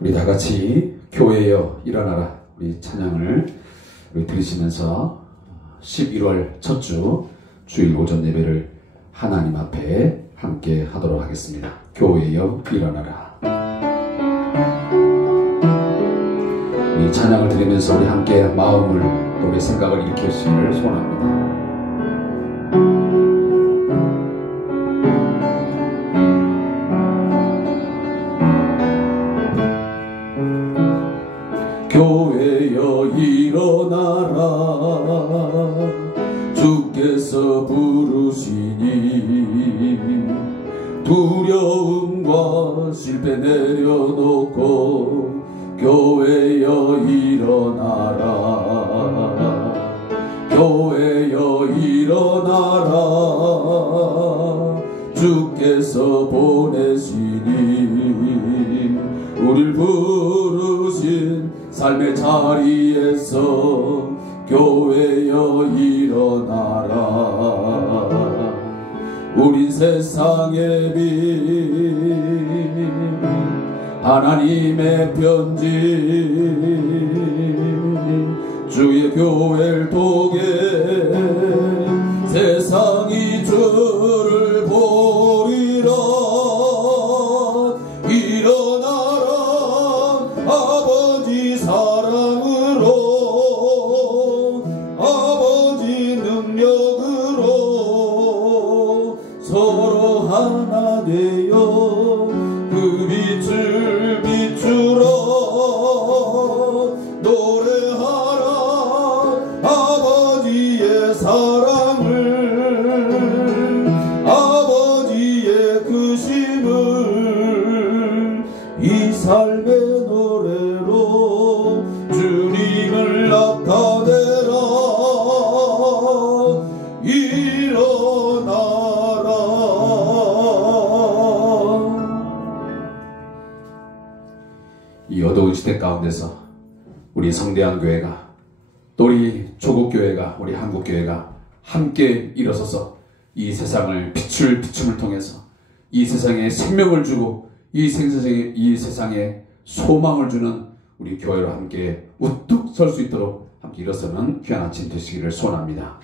우리 다 같이 교회여 일어나라 우리 찬양을 우리 들으시면서 11월 첫 주 주일 오전 예배를 하나님 앞에 함께 하도록 하겠습니다. 교회여 일어나라. 이 찬양을 들으면서 우리 함께 마음을 또 우리 생각을 일으키시기를 소원합니다. 교회여 일어나라 주께서 부르시니 두려움과 실패 내려놓고 교회여 일어나라 교회여 일어나라 주께서 보내시니 우릴 부르신 삶의 자리에서 교회여 일어나라 우린 세상의 빛 하나님의 편지 주의 교회를 통해 세상이 주를 보리라 일어나라 아버지 사랑으로 아버지 능력으로 서로 하나 되어 그 빛을 비추라 노래하라 아버지의 사랑을 아버지의 크심을 이 삶의 노래로 주님을 나타내라 일어나라. 이 어두운 시대 가운데서 우리 성대한 교회가 또 우리 조국교회가 우리 한국교회가 함께 일어서서 이 세상을 비춤을 통해서 이 세상에 생명을 주고 이 세상에 소망을 주는 우리 교회로 함께 우뚝 설 수 있도록 함께 일어서는 귀한 아침 되시기를 소원합니다.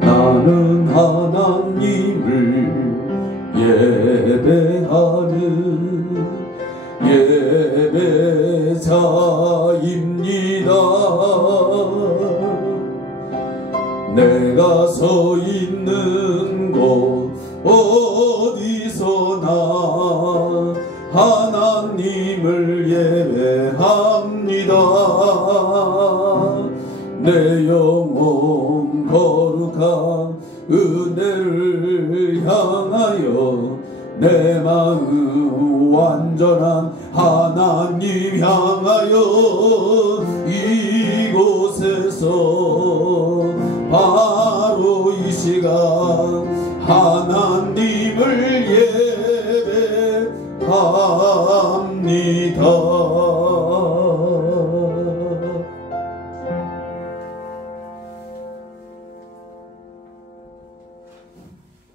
나는 하나님을 예배하는 예배자입니다. 내가 서 있는 곳 어디서나 하나님을 예배합니다. 내 영혼 거룩한 은혜를 향하여 내 마음 완전한 하나님 향하여 이곳에서 바로 이 시간 하나님을 예배합니다.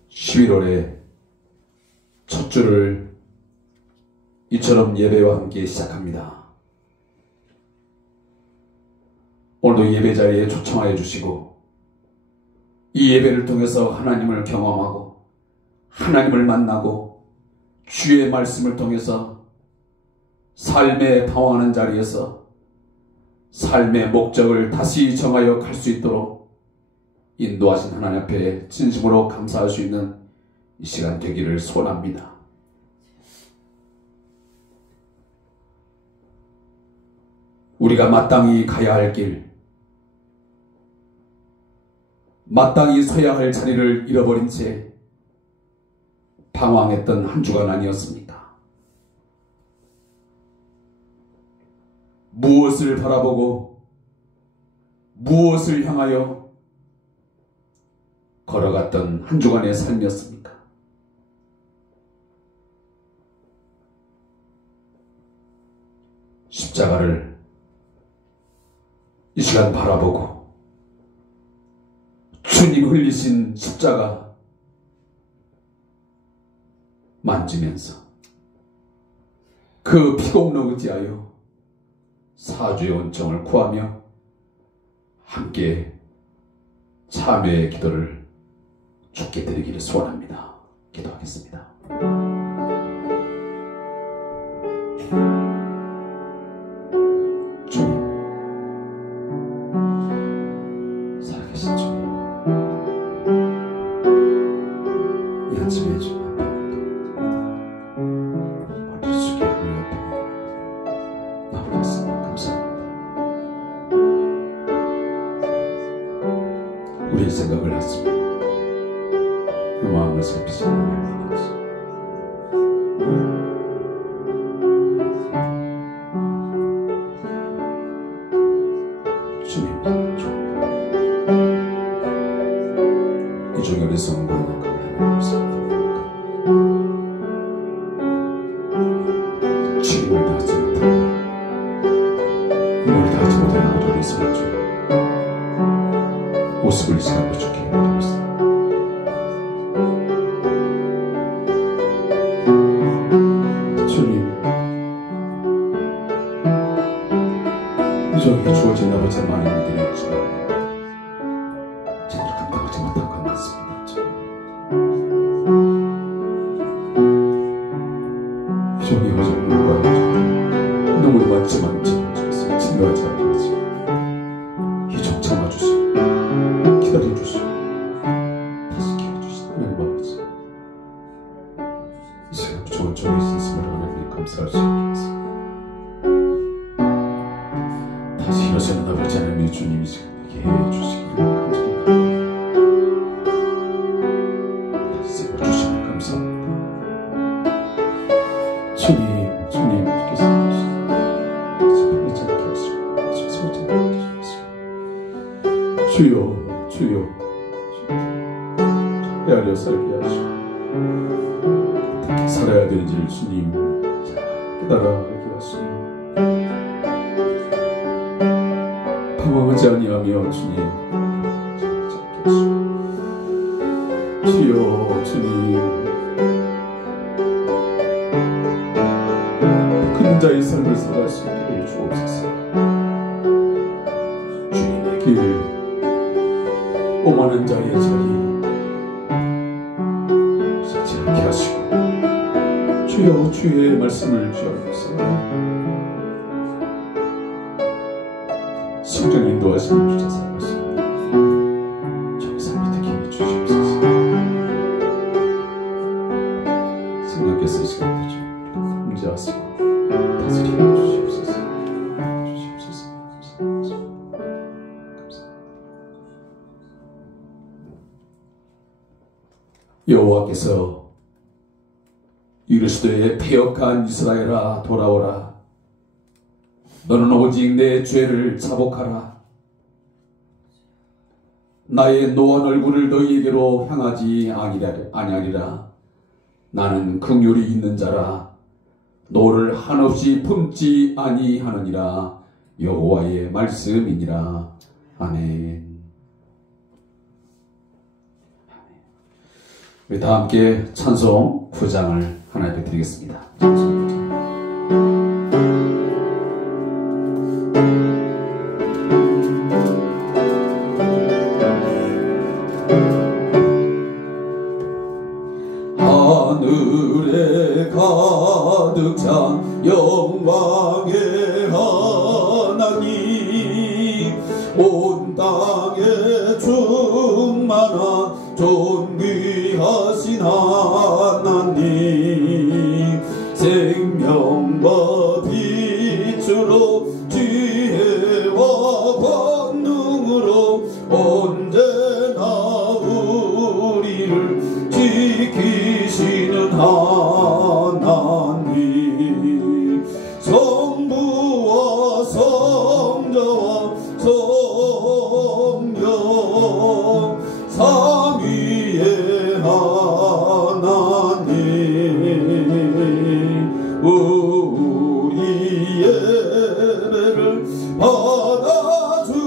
11월의 첫 주를 이처럼 예배와 함께 시작합니다. 오늘도 예배 자리에 초청하여 주시고 이 예배를 통해서 하나님을 경험하고 하나님을 만나고 주의 말씀을 통해서 삶에 방황하는 자리에서 삶의 목적을 다시 정하여 갈 수 있도록 인도하신 하나님 앞에 진심으로 감사할 수 있는 이 시간 되기를 소원합니다. 우리가 마땅히 가야 할 길, 마땅히 서야 할 자리를 잃어버린 채 방황했던 한 주간 아니었습니까? 무엇을 바라보고 무엇을 향하여 걸어갔던 한 주간의 삶이었습니까? 십자가를 이 시간 바라보고 주님 흘리신 십자가 만지면서 그 피공로 의지하여 사주의 온정을 구하며 함께 참회의 기도를 주께 드리기를 소원합니다. 기도하겠습니다. 주님, 살아계신 주님, 이 아침에 주님 머리를 숙여 하늘 옆에 나오겠습니다. 감사합니다. 우리의 생각을 하시며 그 마음을 살피시는 하나님이시죠. 이 종교의 성공하는 것 하나님 주님을 다하지 못하고 힘을 다하지 못한 나를 위해서 주 모습을 시간으로 주께 해드립니다. 주님, 이 종에게 주어진 아버지의 많은 일들이 있지만 제대로 감당하지 못한 것 같습니다. 이 종이 어제 물과 눈물이 많지만 주께서 진노하지 않게 하시고 이 종 참아주시고 기다려주시고 다시 키워주시는 하나님 아버지, 이 시간 좋은 종이 있으심을 하나님 감사할 수 있겠습니다. 다시 일어서는 아버지 하나님의 주님이 지금 내게 해주시기를 간절히 다시 세워주시면 감사합니다. 주님 주께서 세워지 않게 하시고 세워지 않게 하시고 주여 헤아려 살게 하시고 어떻게 살아야 되는지를 주님 잘 깨달아 알게 하시고 방황하지 아니하며 주님 세워지 않게 하시고 주여 주님 큰 자의 삶을 살아갈 수 있게 해 주옵소서. 주님의 길 오만한 자의 자리 서지 않게 하시고 주여 주의 말씀을 주옵소서. 성령 인도하시는 주자 살아가십니다. 저희 삶이 되게 해 주시옵소서. 성령께서 이 시간에 주 임재하시고 다스리게 해주시옵소서. 감사합니다. 여호와께서 이르시되 패역한 이스라엘아 돌아오라. 너는 오직 내 죄를 자복하라. 나의 노한 얼굴을 너희에게로 향하지 아니하리라. 나는 긍휼이 있는 자라. 노를 한없이 품지 아니하느니라. 여호와의 말씀이니라. 아멘. 우리 다 함께 찬송 9장을 하나님께 드리겠습니다. 찬송 9장. 하늘에 가득 찬 영광의 하나님, 온 땅에 충만한 존귀하신 하나님, 생명과 빛으로 지혜와 권능으로 언제나 우리를 지키시는 하나님, 성부와 성자와 성령 삼위의 하나님, 우리의 예배를 받아주시옵소서.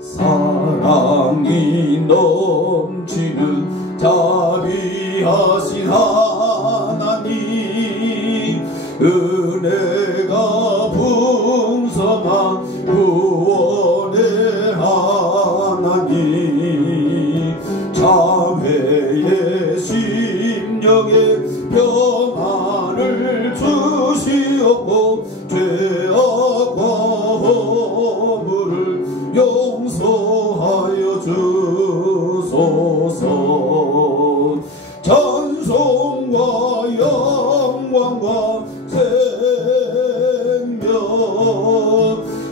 사랑이 넘치는 자비하신 하나님, 은혜가 풍성한 구원의 하나님, 자회의 심령의 평안을 주시옵고 죄악과 허물을 용서하여 주소서. 찬송과 영광과 생명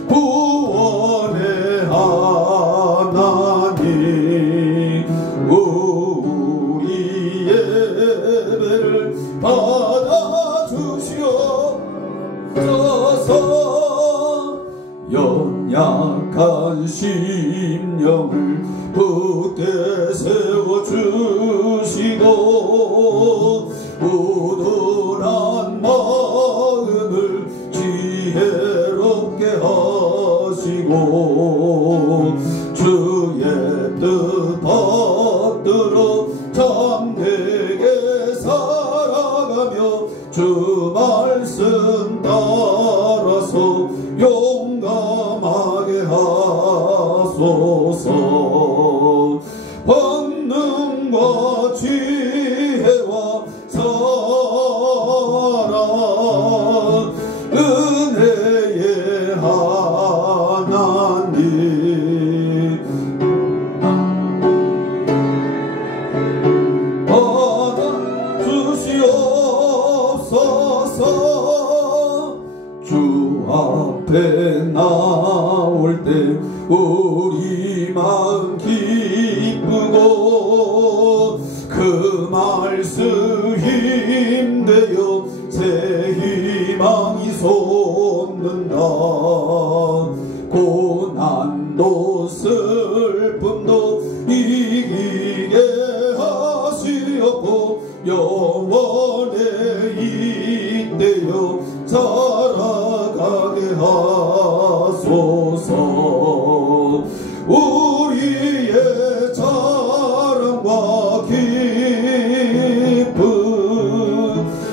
구원의 하나님, 우리 예배를 받아주시옵소서. 연약한 심령을 굳게 세워주시고 우둔한 마음을 지혜롭게 하시고 주의 뜻 받들어 참되게 살아가며 주 말씀 따라서 용감하게 하소서. 권능과 지혜와 사랑 은혜의 하나님 받아주시옵소서. 주 앞에 나올 때 우리 마음 기쁘고 그 말씀 힘되어 새 희망이 솟는다. 고난도 슬픔도 이기게 하시옵고 영원에 이때여 살아가게 하소서. 우리의 자랑과 기쁨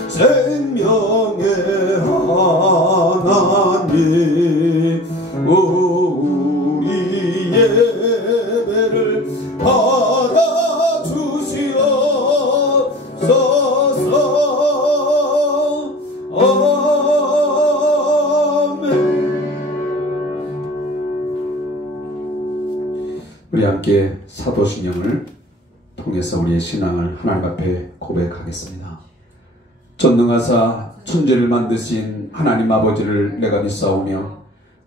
생명의 하나님, 우리 예배를 받아주시옵소서. 우리 함께 사도신경을 통해서 우리의 신앙을 하나님 앞에 고백하겠습니다. 전능하사 천지를 만드신 하나님 아버지를 내가 믿사오며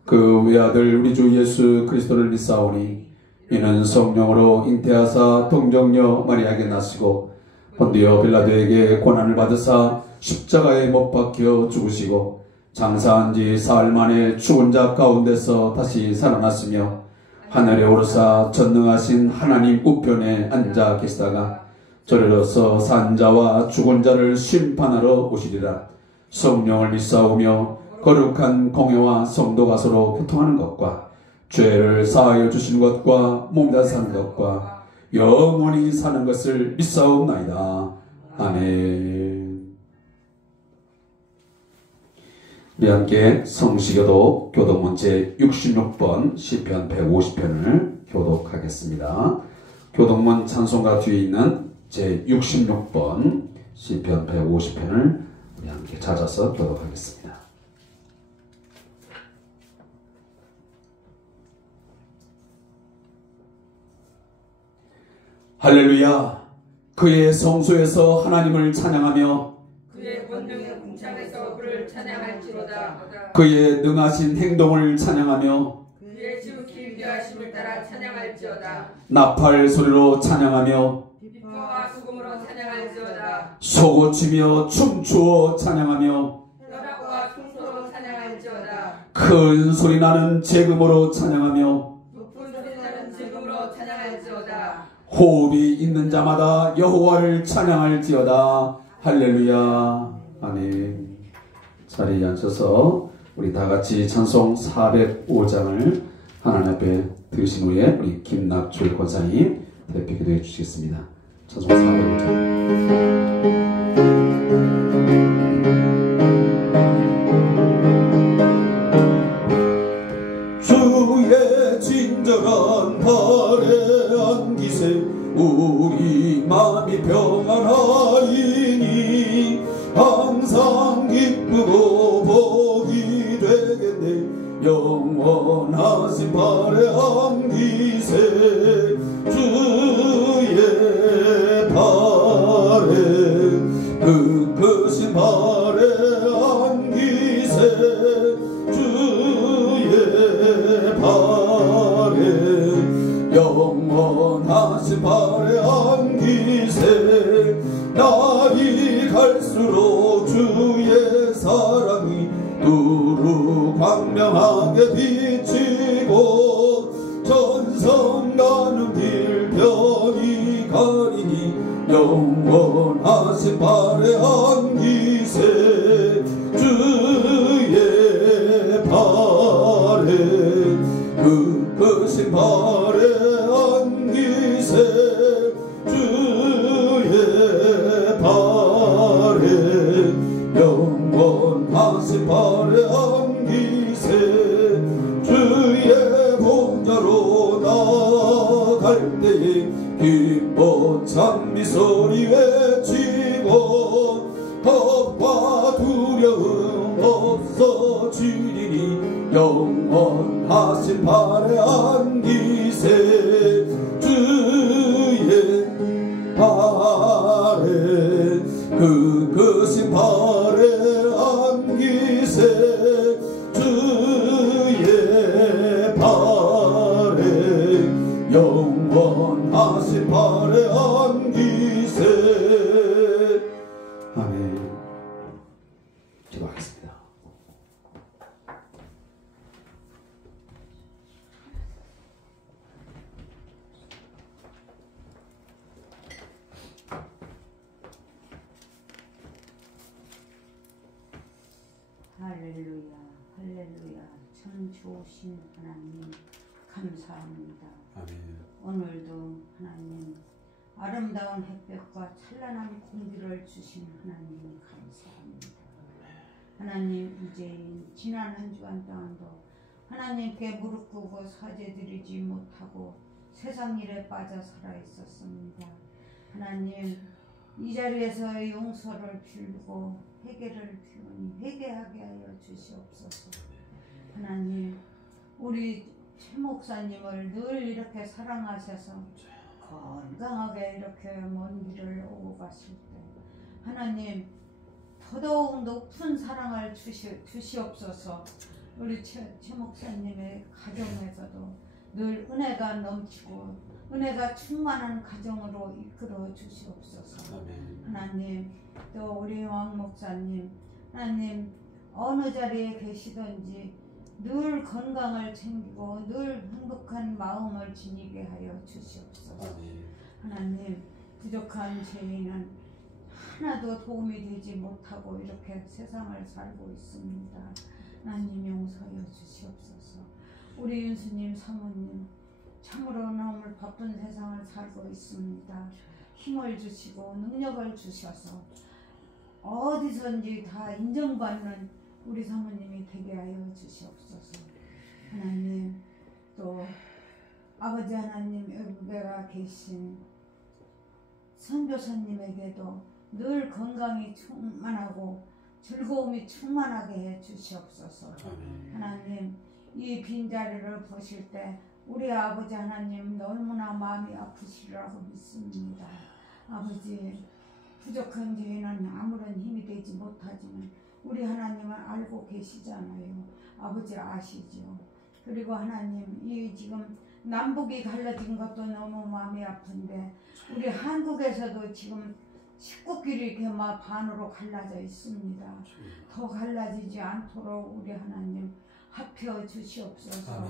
그 외아들 우리 주 예수 그리스도를 믿사오니 이는 성령으로 잉태하사 동정녀 마리아에게 나시고 본디오 빌라도에게 고난을 받으사 십자가에 못 박혀 죽으시고 장사한 지 사흘 만에 죽은 자 가운데서 다시 살아났으며 하늘에 오르사 전능하신 하나님 우편에 앉아 계시다가 저리로서 산 자와 죽은 자를 심판하러 오시리라. 성령을 믿사오며 거룩한 공회와 성도가 서로 교통하는 것과 죄를 사하여 주신 것과 몸다 사는 것과 영원히 사는 것을 믿사옵나이다. 아멘. 우리 함께 성시교독 교독문 제66번 시편 150편을 교독하겠습니다. 교독문 찬송가 뒤에 있는 제66번 시편 150편을 우리 함께 찾아서 교독하겠습니다. 할렐루야. 그의 성소에서 하나님을 찬양하며 그의 권능의 궁창에서 그를 찬양할지로다. 그의 능하신 행동을 찬양하며 그의 지극히 위대하심을 따라 찬양할지어다. 나팔 소리로 찬양하며 비포와 수금으로 찬양할지어다. 소고치며 춤추어 찬양하며 벼락과 충소로 찬양할지어다. 큰 소리 나는 재금으로 찬양하며 높은 소리 나는 지금으로 찬양할지어다. 호흡이 있는 자마다 여호와를 찬양할지어다. 할렐루야. 아멘. 자리에 앉혀서 우리 다 같이 찬송 405장을 하나님 앞에 들으신 후에 우리 김낙출 권사님 대표 기도해 주시겠습니다. 찬송 405장. 주의 친절한 발에 안기세 우리 마음이 평안하리니 항상 기쁘고 복이 되겠네. 영원하신 발에 안기세 주의 발에 그 크신 발에 안기세 주의 발에 영원하신 발에 안기세. 날이 갈수록 주의 사랑이 두루 광명하게 비치고 전성 가는 길 편히 가리니 영원하신 발에 안기세 주의 발에 그 크신 발에 안기세 주의 발에 영원하신 발에 안기세. 주의 보좌로 나갈 때에 기뻐 찬미 소리 외치고 겁과 두려움 없어지리니 영원하신 발에 안기세 주의 발에 그 크신 발에 안기세 주의 발에 영원하신 발에 안기세. 아멘. 기도하겠습니다. 할렐루야, 할렐루야. 참 좋으신 하나님 감사합니다. 아멘. 오늘도 하나님 아름다운 햇볕과 찬란한 공기를 주신 하나님 감사합니다. 하나님 이제 지난 한 주간 동안도 하나님께 무릎 꿇고 사죄드리지 못하고 세상 일에 빠져 살아 있었습니다. 하나님 이 자리에서 용서를 빌고 회개를 비우니 회개하게 하여 주시옵소서. 하나님 우리 최 목사님을 늘 이렇게 사랑하셔서 건강하게 이렇게 먼 길을 오고 가실 때 하나님 더더욱 높은 사랑을 주시옵소서. 우리 최 목사님의 가정에서도 늘 은혜가 넘치고 은혜가 충만한 가정으로 이끌어 주시옵소서. 하나님 또 우리 왕 목사님 하나님 어느 자리에 계시든지 늘 건강을 챙기고 늘 행복한 마음을 지니게 하여 주시옵소서. 하나님 부족한 죄인은 하나도 도움이 되지 못하고 이렇게 세상을 살고 있습니다. 하나님 용서하여 주시옵소서. 우리 윤수님 사모님 참으로 너무 바쁜 세상을 살고 있습니다. 힘을 주시고 능력을 주셔서 어디선지 다 인정받는 우리 사모님이 되게 하여 주시옵소서. 하나님 또 아버지 하나님 외국에 계신 선교사님에게도 늘 건강이 충만하고 즐거움이 충만하게 해 주시옵소서. 하나님 이 빈자리를 보실 때 우리 아버지 하나님 너무나 마음이 아프시리라고 믿습니다. 아버지 부족한 죄인은 아무런 힘이 되지 못하지만 우리 하나님은 알고 계시잖아요. 아버지 아시죠. 그리고 하나님 이 지금 남북이 갈라진 것도 너무 마음이 아픈데 우리 한국에서도 지금 식구끼리 이렇게 막 반으로 갈라져 있습니다. 더 갈라지지 않도록 우리 하나님 합혀 주시옵소서.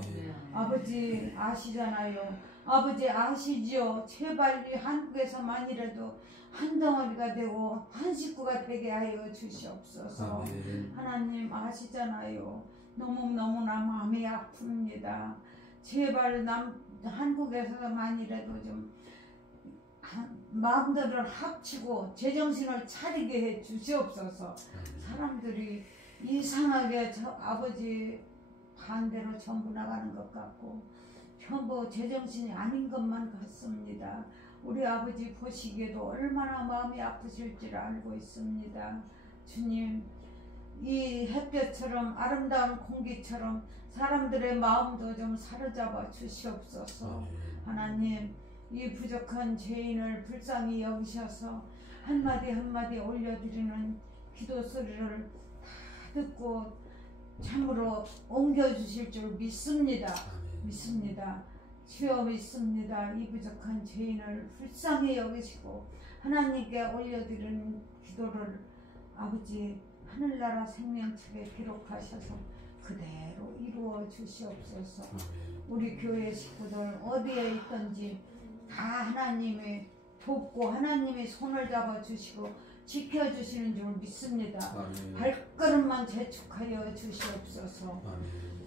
아버지 아시잖아요. 아버지 아시지요? 제발 이 한국에서만이라도 한 덩어리가 되고 한 식구가 되게 하여 주시옵소서. 아멘. 하나님 아시잖아요. 너무너무나 마음이 아픕니다. 제발 한국에서만이라도 좀 마음들을 합치고 제정신을 차리게 해 주시옵소서. 사람들이 이상하게 아버지 반대로 전부 나가는 것 같고 전부 제정신이 아닌 것만 같습니다. 우리 아버지 보시기에도 얼마나 마음이 아프실지를 알고 있습니다. 주님, 이 햇볕처럼 아름다운 공기처럼 사람들의 마음도 좀 사로잡아 주시옵소서. 하나님, 이 부족한 죄인을 불쌍히 여기셔서 한마디 한마디 올려드리는 기도 소리를 다 듣고 참으로 옮겨주실 줄 믿습니다. 믿습니다. 주여 믿습니다. 이 부족한 죄인을 불쌍히 여기시고 하나님께 올려드리는 기도를 아버지 하늘나라 생명책에 기록하셔서 그대로 이루어 주시옵소서. 우리 교회 식구들 어디에 있든지 다 하나님의 돕고 하나님의 손을 잡아주시고 지켜주시는 줄 믿습니다. 발걸음만 재촉하여 주시옵소서.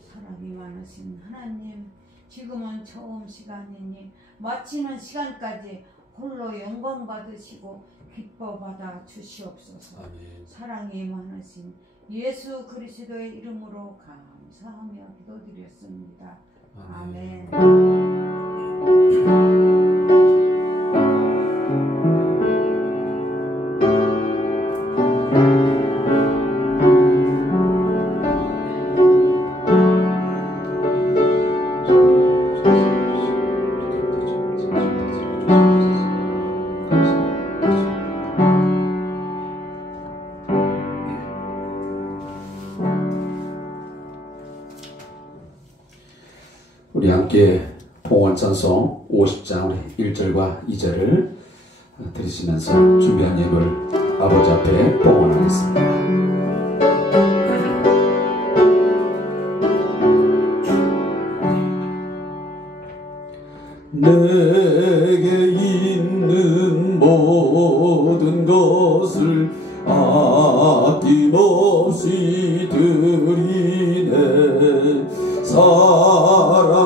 사랑이 많으신 하나님, 지금은 처음 시간이니 마치는 시간까지 홀로 영광 받으시고 기뻐 받아 주시옵소서. 사랑이 많으신 예수 그리스도의 이름으로 감사하며 기도드렸습니다. 아멘. 우리 함께 봉헌찬송 50장 1절과 2절을 들으시면서 준비한 예물을 아버지 앞에 봉헌하겠습니다. 내게 있는 모든 것을 아낌없이 드리네. 사랑하고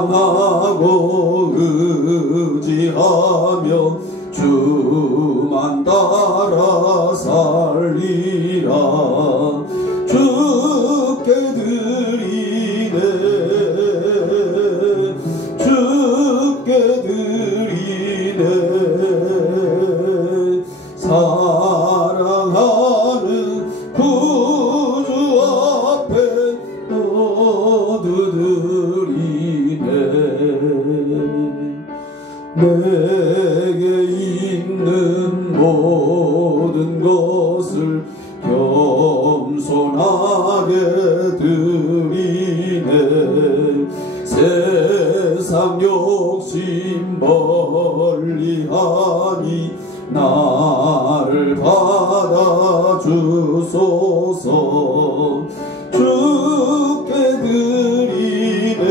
의지하며 주만 따라 살리라. 주께 드리네. 주께 드리네. 사랑하는 구주 앞에 모두 드리네. 내게 있는 모든 것을 겸손하게 드리네. 세상 욕심 멀리하니 나를 받아주소서. 주께 드리네.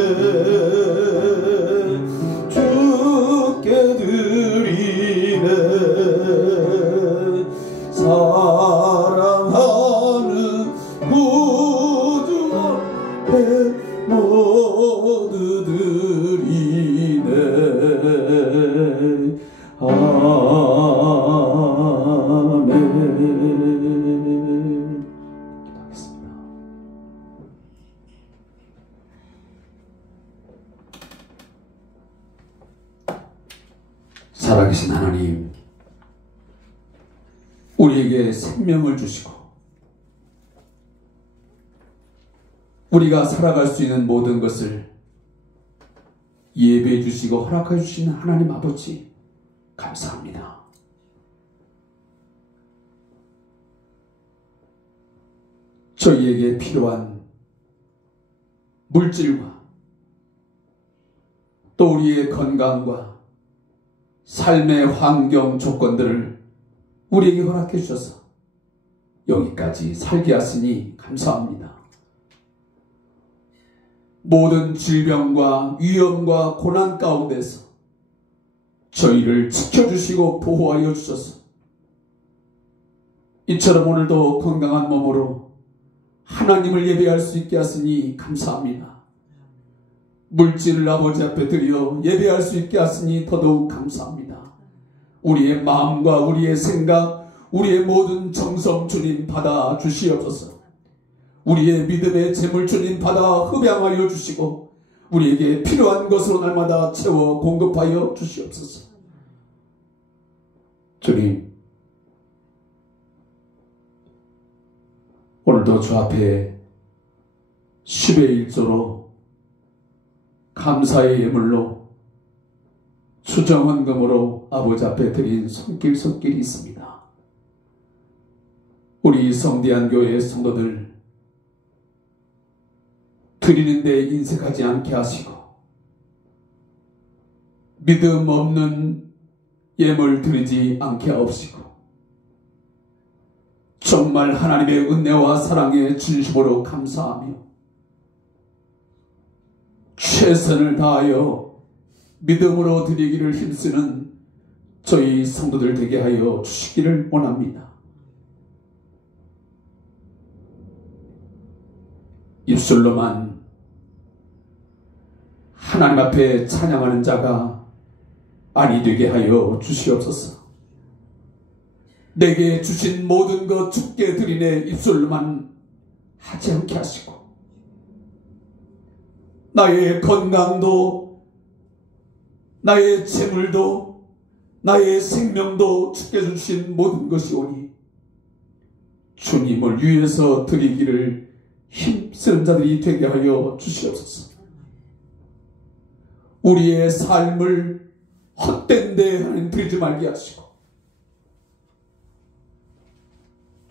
주께 드리네. 사랑하는 구주 앞에 모두 드리네. 아멘. 기도하겠습니다. 살아계신 하나님, 우리에게 생명을 주시고 우리가 살아갈 수 있는 모든 것을 예배해 주시고 허락해 주시는 하나님 아버지, 감사합니다. 저희에게 필요한 물질과 또 우리의 건강과 삶의 환경 조건들을 우리에게 허락해 주셔서 여기까지 살게 하시니 감사합니다. 모든 질병과 위험과 고난 가운데서 저희를 지켜주시고 보호하여 주셔서 이처럼 오늘도 건강한 몸으로 하나님을 예배할 수 있게 하시니 감사합니다. 물질을 아버지 앞에 드려 예배할 수 있게 하시니 더더욱 감사합니다. 우리의 마음과 우리의 생각, 우리의 모든 정성 주님 받아 주시옵소서. 우리의 믿음의 재물 주님 받아 흡양하여 주시고 우리에게 필요한 것으로 날마다 채워 공급하여 주시옵소서. 주님, 오늘도 주 앞에 10의 1조로 감사의 예물로 수정헌금으로 아버지 앞에 드린 손길이 있습니다. 우리 성대한 교회의 성도들 드리는 데 인색하지 않게 하시고 믿음 없는 예물 드리지 않게 하옵시고 정말 하나님의 은혜와 사랑에 진심으로 감사하며 최선을 다하여 믿음으로 드리기를 힘쓰는 저희 성도들 되게 하여 주시기를 원합니다. 입술로만 하나님 앞에 찬양하는 자가 아니 되게 하여 주시옵소서. 내게 주신 모든 것 주께 드리네 입술로만 하지 않게 하시고 나의 건강도 나의 재물도 나의 생명도 주께 주신 모든 것이 오니 주님을 위해서 드리기를 힘쓰는 자들이 되게 하여 주시옵소서. 우리의 삶을 헛된 데 하나님 드리지 말게 하시고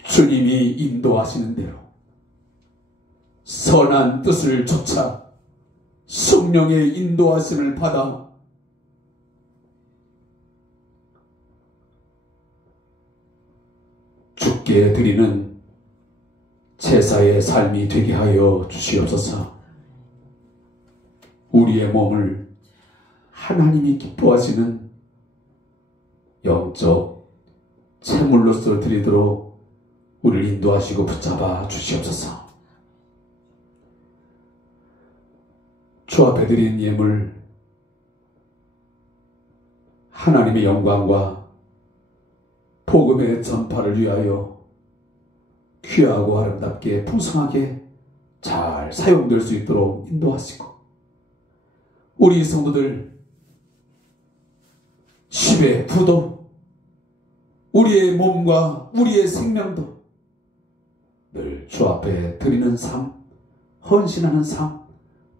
주님이 인도하시는 대로 선한 뜻을 쫓아 성령의 인도하심을 받아 주께 드리는 제사의 삶이 되게 하여 주시옵소서. 우리의 몸을 하나님이 기뻐하시는 영적 제물로서 드리도록 우리를 인도하시고 붙잡아 주시옵소서. 주 앞에 드린 예물 하나님의 영광과 복음의 전파를 위하여 귀하고 아름답게 풍성하게 잘 사용될 수 있도록 인도하시고 우리 성도들 10의 부도 우리의 몸과 우리의 생명도 늘 주 앞에 드리는 삶, 헌신하는 삶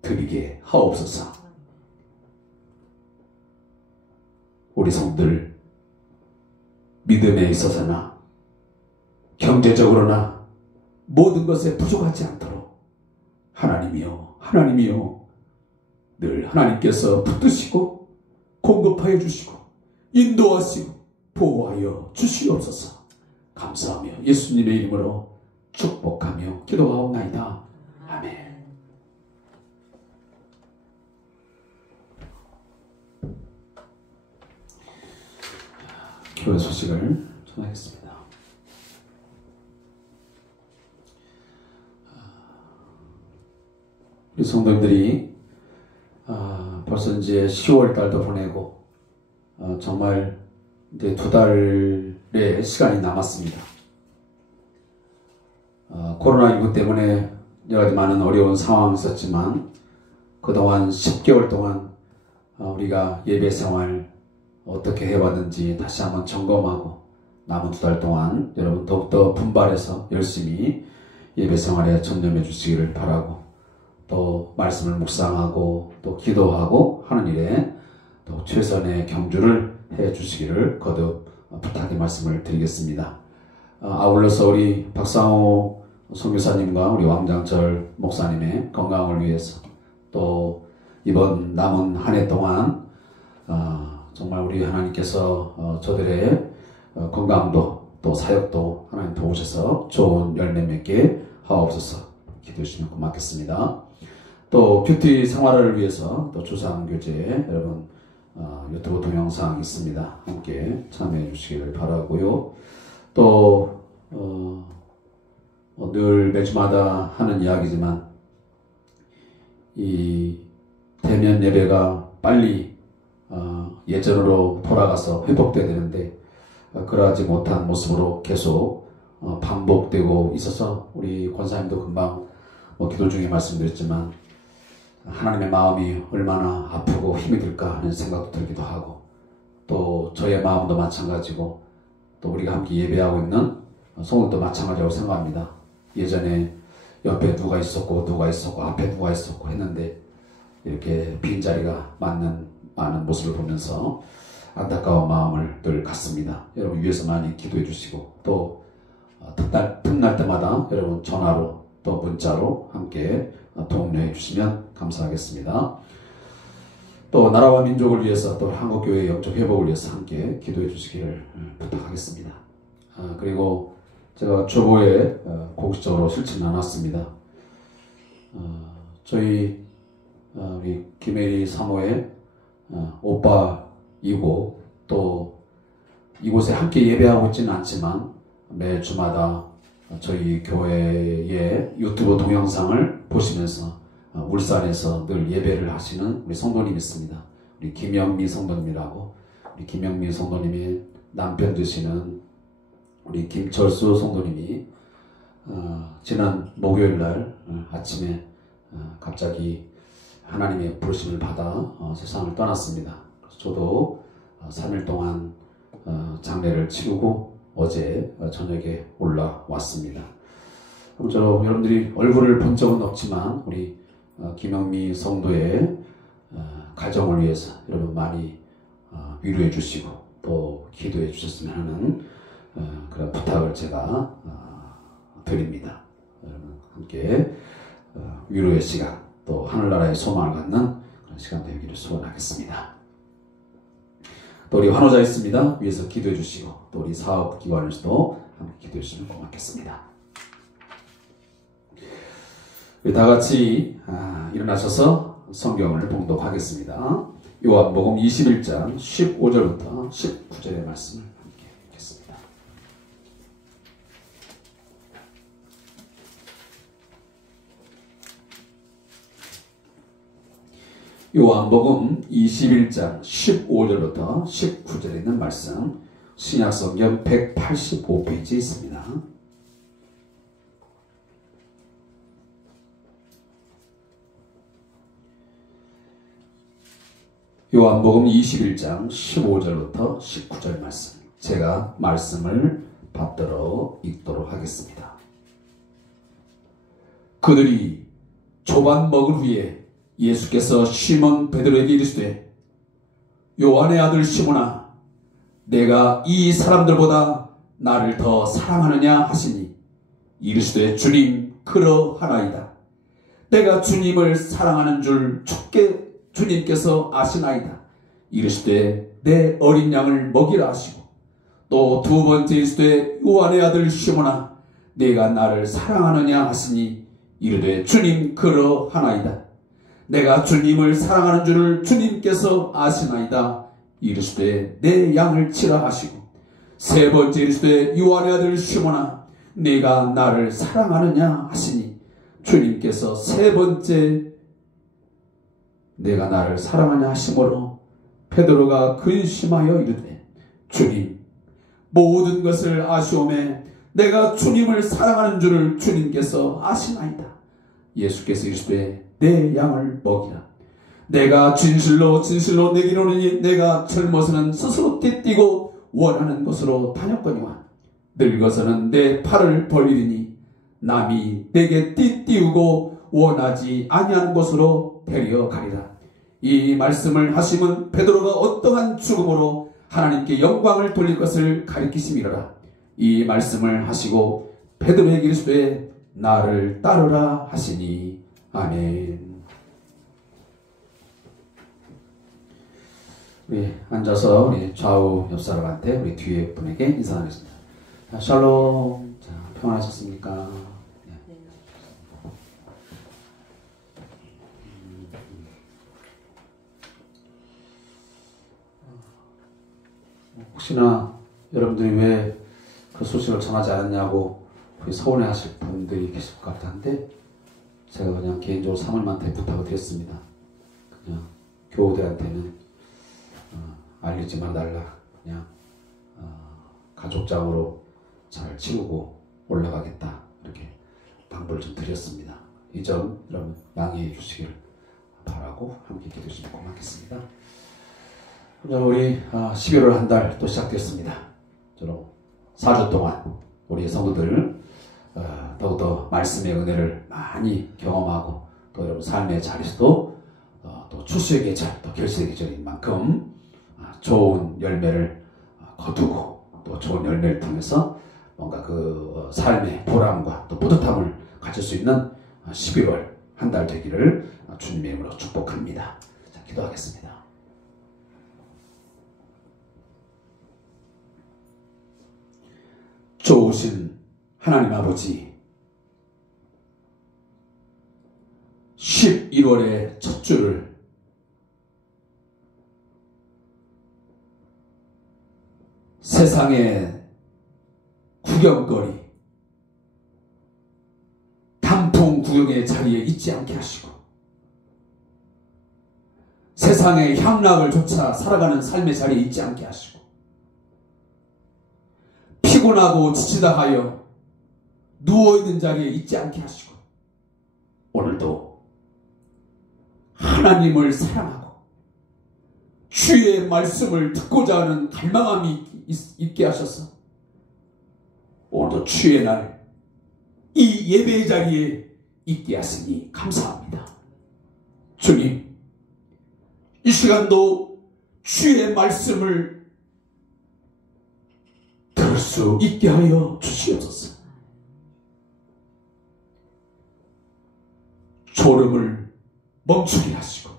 드리게 하옵소서. 우리 성도들 믿음에 있어서나 경제적으로나 모든 것에 부족하지 않도록 하나님이여 늘 하나님께서 붙드시고 공급하여 주시고 인도하시고 보호하여 주시옵소서. 감사하며 예수님의 이름으로 축복하며 기도하옵나이다. 아멘. 교회 소식을 전하겠습니다. 우리 성도님들이 벌써 이제 10월 달도 보내고 정말 이제 2달의 시간이 남았습니다. 코로나19 때문에 여러 가지 많은 어려운 상황이 있었지만 그동안 10개월 동안 우리가 예배 생활 어떻게 해왔는지 다시 한번 점검하고 남은 2달 동안 여러분 더욱더 분발해서 열심히 예배 생활에 전념해 주시기를 바라고 또 말씀을 묵상하고 또 기도하고 하는 일에 또 최선의 경주를 해 주시기를 거듭 부탁의 말씀을 드리겠습니다. 아울러서 우리 박상호 선교사님과 우리 왕장철 목사님의 건강을 위해서 또 이번 남은 한 해 동안 정말 우리 하나님께서 저들의 건강도 또 사역도 하나님 도우셔서 좋은 열매 맺게 하옵소서. 기도해 주시면 고맙겠습니다. 또 큐티 생활을 위해서 또 주상교제 여러분 유튜브 동영상 있습니다. 함께 참여해 주시기를 바라고요. 또 늘 매주마다 하는 이야기지만 이 대면 예배가 빨리 예전으로 돌아가서 회복돼야 되는데 그러하지 못한 모습으로 계속 반복되고 있어서 우리 권사님도 금방 기도 중에 말씀드렸지만 하나님의 마음이 얼마나 아프고 힘이 들까 하는 생각도 들기도 하고 또 저의 마음도 마찬가지고 또 우리가 함께 예배하고 있는 성도도 마찬가지라고 생각합니다. 예전에 옆에 누가 있었고 앞에 누가 있었고 했는데 이렇게 빈자리가 많은 모습을 보면서 안타까운 마음을 늘 갖습니다. 여러분 위해서 많이 기도해 주시고 또 틈날 때마다 여러분 전화로 또 문자로 함께 독려해 주시면 감사하겠습니다. 또 나라와 민족을 위해서 또 한국교회의 영적 회복을 위해서 함께 기도해 주시기를 부탁하겠습니다. 그리고 제가 초보에 공식적으로 실천 나눴습니다. 저희 우리 김혜리 사모의 오빠이고 또 이곳에 함께 예배하고 있지는 않지만 매 주마다 저희 교회의 유튜브 동영상을 보시면서 울산에서 늘 예배를 하시는 우리 성도님이 있습니다. 우리 김영미 성도님이라고 우리 김영미 성도님이 남편 되시는 우리 김철수 성도님이 지난 목요일날 아침에 갑자기 하나님의 부르심을 받아 세상을 떠났습니다. 그래서 저도 3일 동안 장례를 치르고 어제 저녁에 올라왔습니다. 여러분들이 얼굴을 본 적은 없지만 우리 김영미 성도의 가정을 위해서 여러분 많이 위로해 주시고 또 기도해 주셨으면 하는 그런 부탁을 제가 드립니다. 여러분 함께 위로의 시간 또 하늘나라의 소망을 갖는 그런 시간 되기를 소원하겠습니다. 또 우리 환호자 있습니다. 위에서 기도해 주시고 또 우리 사업기관에서도 함께 기도해 주시면 고맙겠습니다. 우리 다 같이 일어나셔서 성경을 봉독하겠습니다. 요한복음 21장 15절부터 19절의 말씀을 함께 읽겠습니다. 요한복음 21장 15절부터 19절에 있는 말씀 신약성경 185페이지에 있습니다. 요한복음 21장 15절부터 19절 말씀 제가 말씀을 받들어 읽도록 하겠습니다. 그들이 조반 먹을 후에 예수께서 시몬 베드로에게 이르시되 요한의 아들 시몬아 내가 이 사람들보다 나를 더 사랑하느냐 하시니 이르시되 주님 그러하나이다. 내가 주님을 사랑하는 줄 촉게 주님께서 아시나이다. 이르시되 내 어린 양을 먹이라 하시고 또 두 번째 이르시되 요한의 아들 시몬아 내가 나를 사랑하느냐 하시니 이르되 주님 그러하나이다. 내가 주님을 사랑하는 줄을 주님께서 아시나이다. 이르시되 내 양을 치라 하시고 세 번째 이르시되 요한의 아들 시몬아 네가 나를 사랑하느냐 하시니 주님께서 세 번째 내가 나를 사랑하냐 하심으로 베드로가 근심하여 이르되 주님 모든 것을 아시오매 내가 주님을 사랑하는 줄을 주님께서 아시나이다. 예수께서 이르시되 내 양을 먹이라. 내가 진실로 진실로 내게 이르노니 내가 젊어서는 스스로 띠뛰고 원하는 곳으로 다녔거니와 늙어서는 내 팔을 벌리리니 남이 내게 띠띠우고 원하지 아니한 곳으로 데려가리라. 이 말씀을 하심은 베드로가 어떠한 죽음으로 하나님께 영광을 돌릴 것을 가리키심이로라. 이 말씀을 하시고 베드로에게 이르시되 나를 따르라 하시니 아멘. 우리 앉아서 우리 좌우 옆 사람한테 우리 뒤에 분에게 인사하겠습니다. 샬롬. 자, 평안하셨습니까? 혹시나 여러분들이 왜 그 소식을 전하지 않았냐고 서운해 하실 분들이 계실 것 같은데, 제가 그냥 개인적으로 사모님한테 부탁을 드렸습니다. 그냥 교우들한테는 알리지 말달라. 그냥 가족장으로 잘 치우고 올라가겠다. 이렇게 당부를 좀 드렸습니다. 이 점 여러분 양해해 주시길 바라고 함께 기도해 주시면 고맙겠습니다. 우리 11월 한 달 또 시작됐습니다. 저로 4주 동안 우리 성도들 더욱더 말씀의 은혜를 많이 경험하고, 또 여러분 삶의 자리에서도 또 추수의 계절, 또 결실의 계절인 만큼 좋은 열매를 거두고, 또 좋은 열매를 통해서 뭔가 그 삶의 보람과 또 뿌듯함을 가질 수 있는 11월 한 달 되기를 주님의 이름으로 축복합니다. 자, 기도하겠습니다. 좋으신 하나님 아버지, 11월의 첫 주를 세상의 구경거리, 단풍 구경의 자리에 있지 않게 하시고, 세상의 향락을 쫓아 살아가는 삶의 자리에 있지 않게 하시고, 피곤하고 지치다 하여 누워있는 자리에 있지 않게 하시고, 오늘도 하나님을 사랑하고 주의 말씀을 듣고자 하는 갈망함이 있게 하셔서 오늘도 주의 날 이 예배의 자리에 있게 하시니 감사합니다. 주님, 이 시간도 주의 말씀을 들을 수 있게 하여 주시옵소서. 졸음을 멈추게 하시고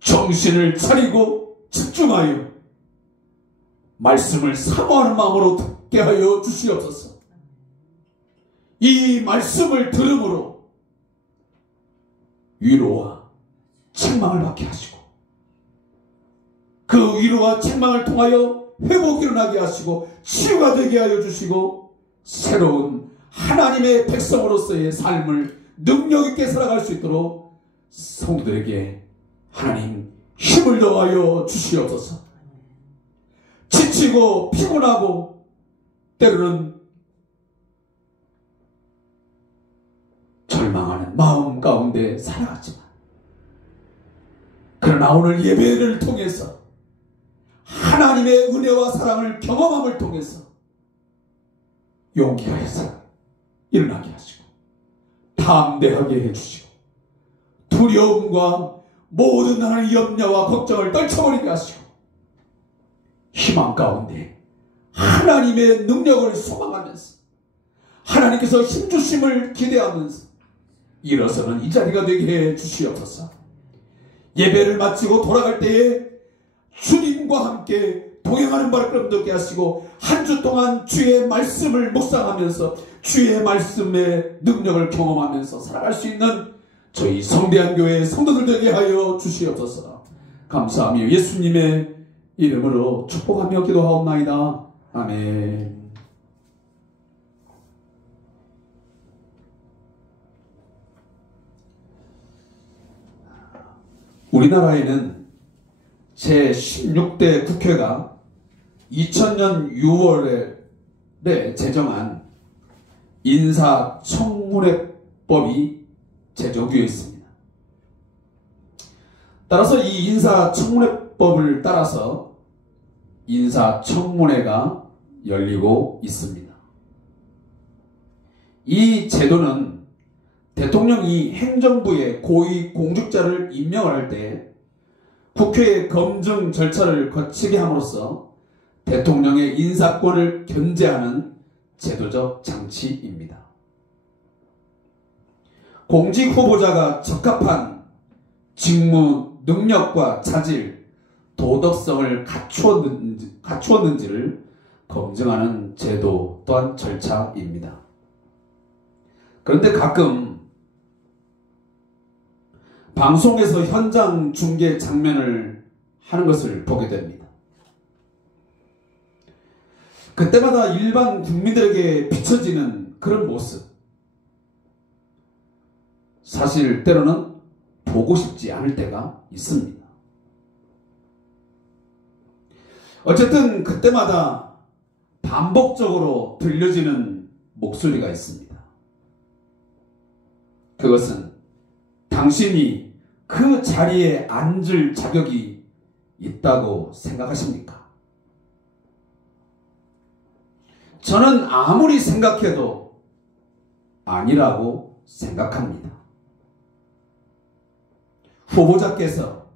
정신을 차리고 집중하여 말씀을 사모하는 마음으로 듣게 하여 주시옵소서. 이 말씀을 들음으로 위로와 책망을 받게 하시고, 그 위로와 책망을 통하여 회복이 일어나게 하시고 치유가 되게 하여 주시고, 새로운 하나님의 백성으로서의 삶을 능력 있게 살아갈 수 있도록 성도들에게 하나님 힘을 더하여 주시옵소서. 지치고 피곤하고 때로는 절망하는 마음 가운데 살아갔지만, 그러나 오늘 예배를 통해서 하나님의 은혜와 사랑을 경험함을 통해서 용기하여서 일어나게 하시고, 담대하게 해주시고, 두려움과 모든 하나님의 염려와 걱정을 떨쳐버리게 하시고, 희망 가운데 하나님의 능력을 소망하면서 하나님께서 힘주심을 기대하면서 일어서는 이 자리가 되게 해 주시옵소서. 예배를 마치고 돌아갈 때에 주님과 함께 동행하는 발걸음 듣게 하시고, 한 주 동안 주의 말씀을 묵상하면서 주의 말씀의 능력을 경험하면서 살아갈 수 있는 저희 성대한 교회의 성도들 되게 하여 주시옵소서. 감사하며 예수님의 이름으로 축복하며 기도하옵나이다. 아멘. 우리나라에는 제16대 국회가 2000년 6월에 제정한 인사청문회법이 제정되어 있습니다. 따라서 이 인사청문회법을 따라서 인사청문회가 열리고 있습니다. 이 제도는 대통령이 행정부의 고위 공직자를 임명을 할 때 국회의 검증 절차를 거치게 함으로써 대통령의 인사권을 견제하는 제도적 장치입니다. 공직 후보자가 적합한 직무 능력과 자질, 도덕성을 갖추었는지를 검증하는 제도 또한 절차입니다. 그런데 가끔 방송에서 현장 중계 장면을 하는 것을 보게 됩니다. 그때마다 일반 국민들에게 비춰지는 그런 모습, 사실 때로는 보고 싶지 않을 때가 있습니다. 어쨌든 그때마다 반복적으로 들려지는 목소리가 있습니다. 그것은 당신이 그 자리에 앉을 자격이 있다고 생각하십니까? 저는 아무리 생각해도 아니라고 생각합니다. 후보자께서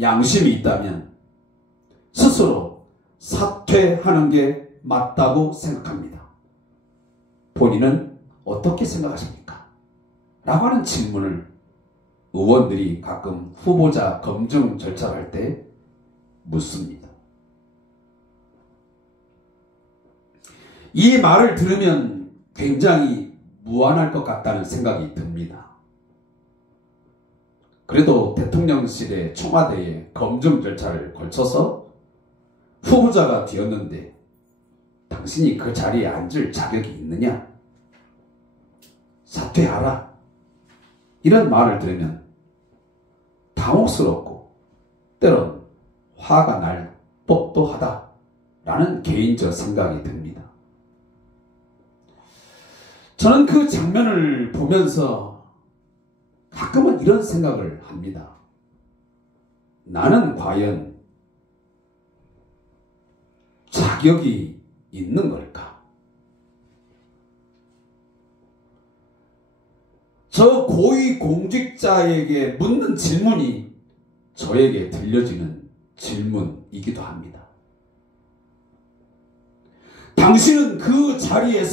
양심이 있다면 스스로 사퇴하는 게 맞다고 생각합니다. 본인은 어떻게 생각하십니까? 라고 하는 질문을 의원들이 가끔 후보자 검증 절차를 할 때 묻습니다. 이 말을 들으면 굉장히 무안할 것 같다는 생각이 듭니다. 그래도 대통령실의 청와대에 검증 절차를 거쳐서 후보자가 되었는데 당신이 그 자리에 앉을 자격이 있느냐? 사퇴하라. 이런 말을 들으면 당혹스럽고 때론 화가 날 법도 하다라는 개인적 생각이 듭니다. 저는 그 장면을 보면서 가끔은 이런 생각을 합니다. 나는 과연 자격이 있는 걸까? 저 고위공직자에게 묻는 질문이 저에게 들려지는 질문이기도 합니다. 당신은 그 자리에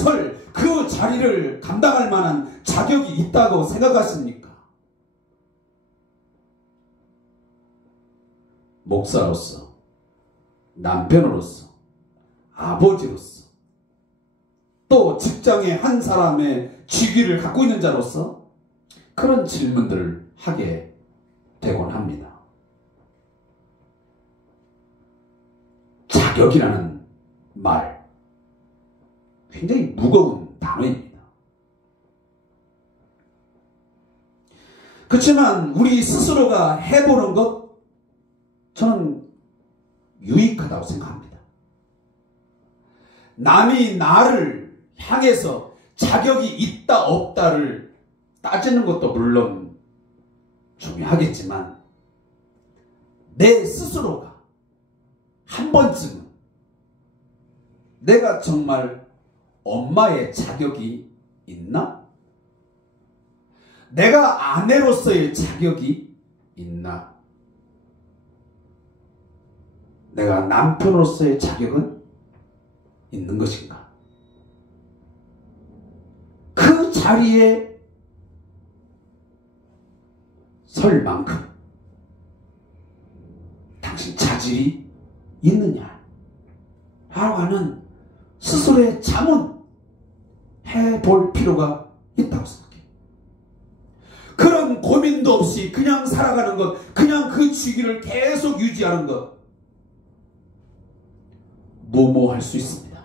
그 자리를 감당할 만한 자격이 있다고 생각하십니까? 목사로서, 남편으로서, 아버지로서, 또 직장의 한 사람의 직위를 갖고 있는 자로서 그런 질문들을 하게 되곤 합니다. 자격이라는 말, 굉장히 무거운 단어입니다. 그렇지만 우리 스스로가 해보는 것, 저는 유익하다고 생각합니다. 남이 나를 향해서 자격이 있다 없다를 따지는 것도 물론 중요하겠지만 내 스스로가 한 번쯤은 내가 정말 엄마의 자격이 있나? 내가 아내로서의 자격이 있나? 내가 남편으로서의 자격은 있는 것인가? 그 자리에 설 만큼 당신 자질이 있느냐? 라고 하는 스스로의 자문 해볼 필요가 있다고 생각해요. 그런 고민도 없이 그냥 살아가는 것, 그냥 그 직위를 계속 유지하는 것, 무모할 수 있습니다.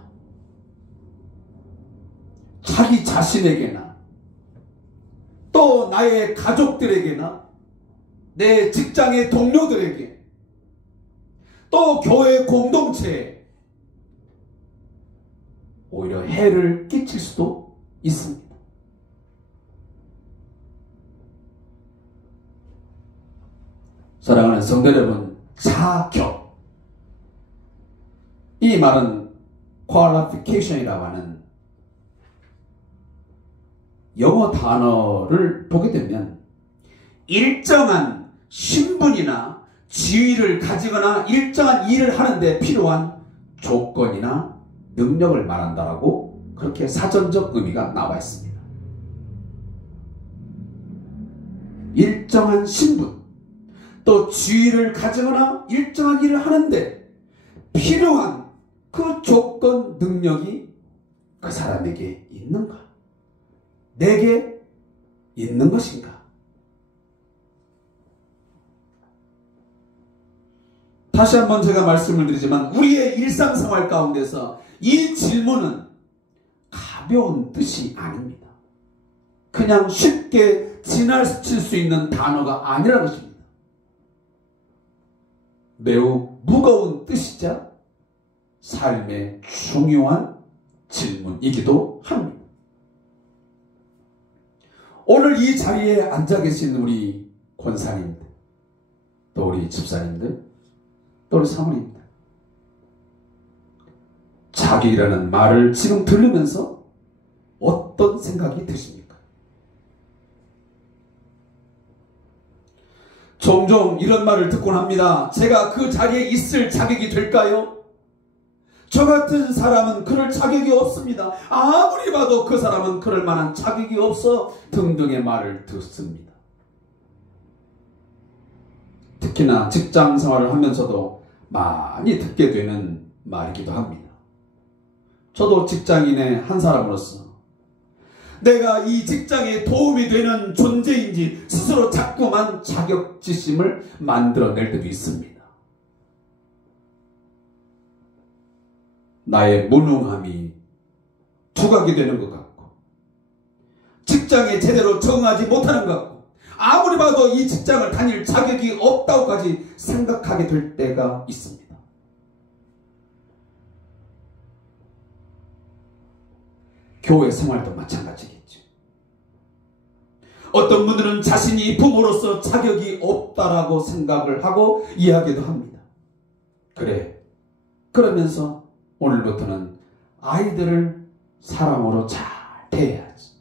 자기 자신에게나 또 나의 가족들에게나 내 직장의 동료들에게 또 교회 공동체에 오히려 해를 끼칠 수도 있습니다. 사랑하는 성도 여러분, 자격, 이 말은 qualification이라고 하는 영어 단어를 보게 되면 일정한 신분이나 지위를 가지거나 일정한 일을 하는데 필요한 조건이나 능력을 말한다라고 그렇게 사전적 의미가 나와 있습니다. 일정한 신분, 또 지위를 가지거나 일정한 일을 하는데 필요한 그 조건, 능력이 그 사람에게 있는가? 내게 있는 것인가? 다시 한번 제가 말씀을 드리지만 우리의 일상생활 가운데서 이 질문은 가벼운 뜻이 아닙니다. 그냥 쉽게 지나칠 수 있는 단어가 아니라는 것입니다. 매우 무거운 뜻이자 삶의 중요한 질문이기도 합니다. 오늘 이 자리에 앉아 계신 우리 권사님들, 또 우리 집사님들, 또 우리 사모님들, 자격이라는 말을 지금 들으면서 어떤 생각이 드십니까? 종종 이런 말을 듣곤 합니다. 제가 그 자리에 있을 자격이 될까요? 저 같은 사람은 그럴 자격이 없습니다. 아무리 봐도 그 사람은 그럴 만한 자격이 없어 등등의 말을 듣습니다. 특히나 직장 생활을 하면서도 많이 듣게 되는 말이기도 합니다. 저도 직장인의 한 사람으로서 내가 이 직장에 도움이 되는 존재인지 스스로 자꾸만 자격지심을 만들어낼 때도 있습니다. 나의 무능함이 두각이 되는 것 같고, 직장에 제대로 적응하지 못하는 것 같고, 아무리 봐도 이 직장을 다닐 자격이 없다고까지 생각하게 될 때가 있습니다. 교회 생활도 마찬가지겠죠. 어떤 분들은 자신이 부모로서 자격이 없다라고 생각을 하고 이야기도 합니다. 그래, 그러면서 오늘부터는 아이들을 사랑으로 잘 대해야지.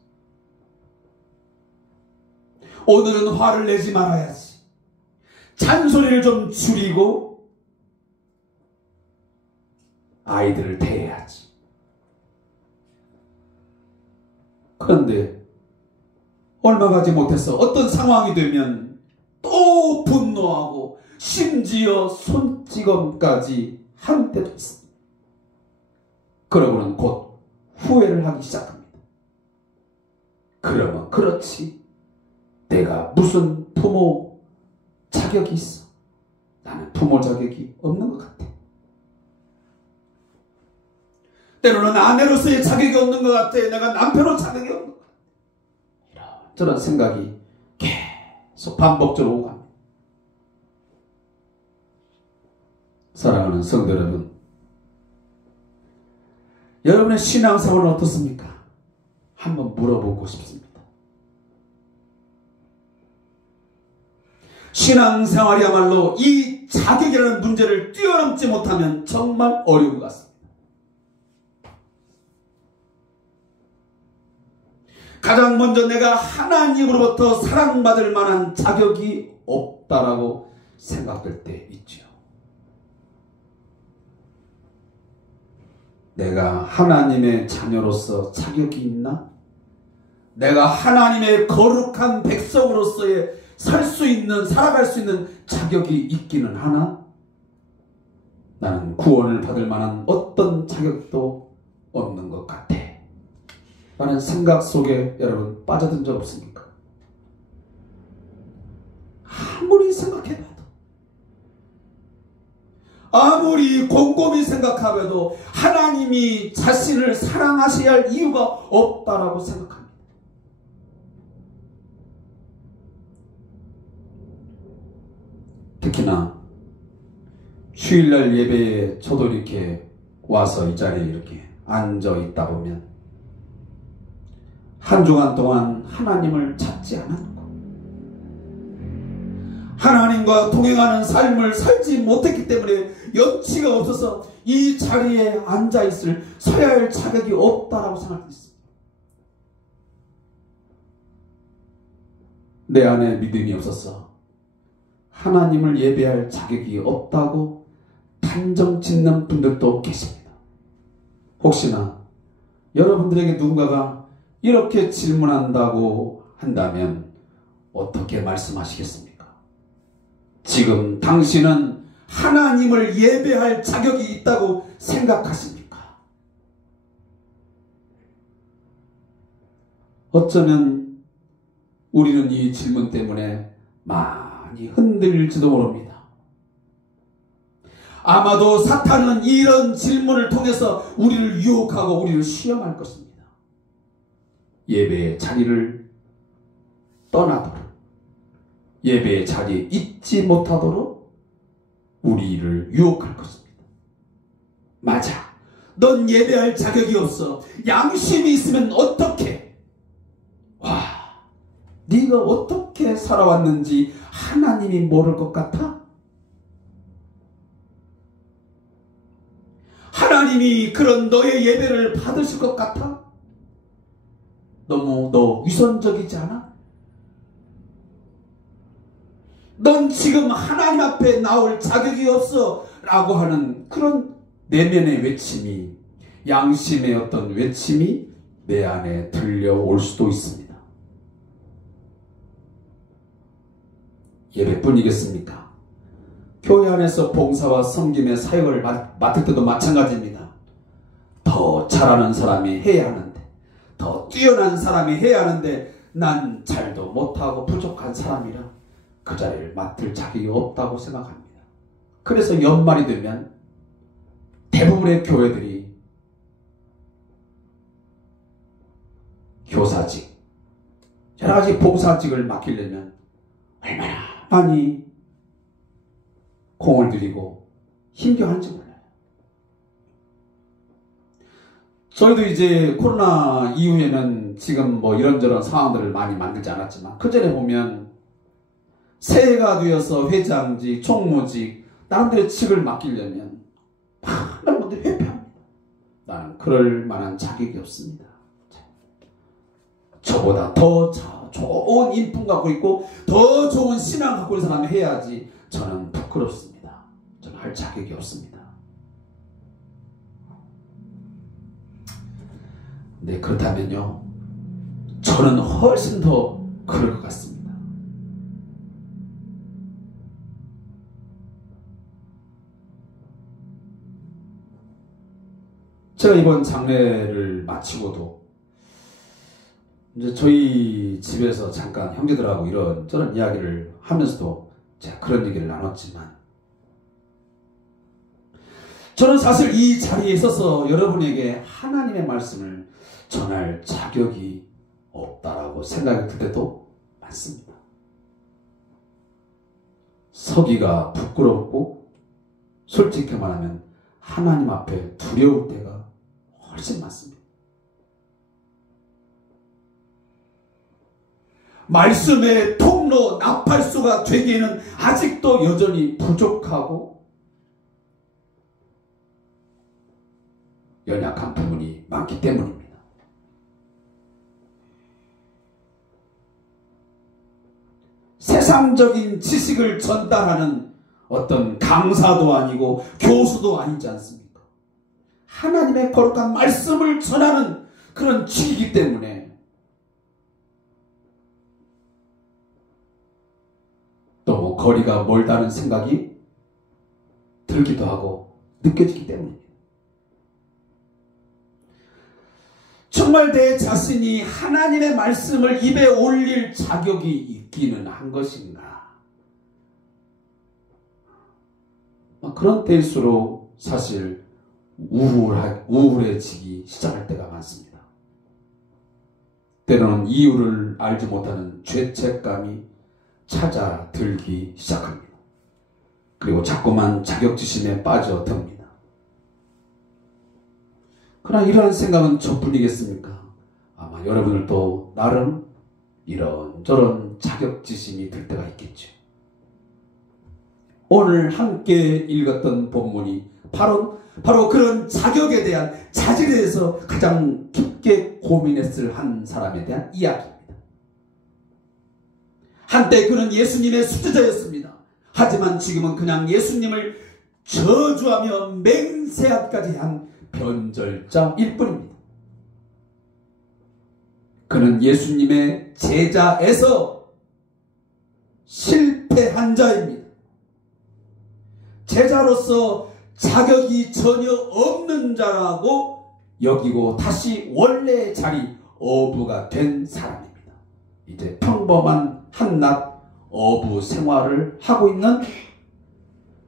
오늘은 화를 내지 말아야지. 잔소리를 좀 줄이고 아이들을 대해야지. 그런데 얼마 가지 못해서 어떤 상황이 되면 또 분노하고 심지어 손찌검까지 할 때도 있습니다. 그러고는 곧 후회를 하기 시작합니다. 그러면 그렇지, 내가 무슨 부모 자격이 있어? 나는 부모 자격이 없는 것 같아. 때로는 아내로서의 자격이 없는 것 같아. 내가 남편으로 자격이 없는 것 같아. 이런 생각이 계속 반복적으로 오고 갑니다. 사랑하는 성도 여러분, 여러분의 신앙생활은 어떻습니까? 한번 물어보고 싶습니다. 신앙생활이야말로 이 자격이라는 문제를 뛰어넘지 못하면 정말 어려운 것 같습니다. 가장 먼저 내가 하나님으로부터 사랑받을 만한 자격이 없다라고 생각될 때 있죠. 내가 하나님의 자녀로서 자격이 있나? 내가 하나님의 거룩한 백성으로서의 살아갈 수 있는 자격이 있기는 하나? 나는 구원을 받을 만한 어떤 자격도 없는 것 같아. 라는 생각 속에 여러분 빠져든 적 없습니까? 아무리 생각해봐도, 아무리 곰곰이 생각하여도 하나님이 자신을 사랑하셔야 할 이유가 없다라고 생각합니다. 특히나 주일날 예배에 저도 이렇게 와서 이 자리에 이렇게 앉아 있다 보면 한 주간 동안 하나님을 찾지 않았고 하나님과 동행하는 삶을 살지 못했기 때문에 염치가 없어서 이 자리에 앉아있을 서야 할 자격이 없다라고 생각했습니다. 내 안에 믿음이 없어서 하나님을 예배할 자격이 없다고 단정 짓는 분들도 계십니다. 혹시나 여러분들에게 누군가가 이렇게 질문한다고 한다면 어떻게 말씀하시겠습니까? 지금 당신은 하나님을 예배할 자격이 있다고 생각하십니까? 어쩌면 우리는 이 질문 때문에 많이 흔들릴지도 모릅니다. 아마도 사탄은 이런 질문을 통해서 우리를 유혹하고 우리를 시험할 것입니다. 예배의 자리를 떠나도록, 예배의 자리에 있지 못하도록 우리를 유혹할 것입니다. 맞아, 넌 예배할 자격이 없어. 양심이 있으면 어떡해? 와, 네가 어떻게 살아왔는지 하나님이 모를 것 같아? 하나님이 그런 너의 예배를 받으실 것 같아? 너무 너 위선적이지 않아? 넌 지금 하나님 앞에 나올 자격이 없어 라고 하는 그런 내면의 외침이, 양심의 어떤 외침이 내 안에 들려올 수도 있습니다. 예배뿐이겠습니까? 교회 안에서 봉사와 섬김의 사역을 맡을 때도 마찬가지입니다. 더 잘하는 사람이 해야 하는데, 더 뛰어난 사람이 해야 하는데 난 잘도 못하고 부족한 사람이라 그 자리를 맡을 자격이 없다고 생각합니다. 그래서 연말이 되면 대부분의 교회들이 교사직, 여러 가지 봉사직을 맡기려면 얼마나 많이 공을 들이고 힘겨워하는지 몰라요. 저희도 이제 코로나 이후에는 지금 뭐 이런저런 상황들을 많이 만들지 않았지만 그 전에 보면 새해가 되어서 회장직, 총무직, 나름대로 직을 맡기려면 많은 분들이 회피합니다. 나는 그럴 만한 자격이 없습니다. 저보다 더 좋은 인품 갖고 있고 더 좋은 신앙 갖고 있는 사람이 해야지. 저는 부끄럽습니다. 저는 할 자격이 없습니다. 네, 그렇다면요, 저는 훨씬 더 그럴 것 같습니다. 제가 이번 장례를 마치고도 이제 저희 집에서 잠깐 형제들하고 이런저런 이야기를 하면서도 제가 그런 얘기를 나눴지만, 저는 사실 이 자리에 있어서 여러분에게 하나님의 말씀을 전할 자격이 없다라고 생각이 들 때도 많습니다. 서기가 부끄럽고 솔직히 말하면 하나님 앞에 두려울 때가 훨씬 많습니다. 말씀의 통로, 나팔수가 되기에는 아직도 여전히 부족하고 연약한 부분이 많기 때문입니다. 세상적인 지식을 전달하는 어떤 강사도 아니고 교수도 아니지 않습니까? 하나님의 거룩한 말씀을 전하는 그런 직이기 때문에 너무 거리가 멀다는 생각이 들기도 하고 느껴지기 때문입니다. 정말 내 자신이 하나님의 말씀을 입에 올릴 자격이 있기는 한 것인가? 그런 때일수록 사실 우울해지기 시작할 때가 많습니다. 때로는 이유를 알지 못하는 죄책감이 찾아들기 시작합니다. 그리고 자꾸만 자격지심에 빠져듭니다. 그러나 이러한 생각은 저뿐이겠습니까? 아마 여러분들도 나름 이런저런 자격지심이 들 때가 있겠죠. 오늘 함께 읽었던 본문이 바로 그런 자격에 대한 자질에 대해서 가장 깊게 고민했을 한 사람에 대한 이야기입니다. 한때 그는 예수님의 수제자였습니다. 하지만 지금은 그냥 예수님을 저주하며 맹세하기까지 한 변절자일 뿐입니다. 그는 예수님의 제자에서 실패한 자입니다. 제자로서 자격이 전혀 없는 자라고 여기고 다시 원래의 자리 어부가 된 사람입니다. 이제 평범한 한낱 어부 생활을 하고 있는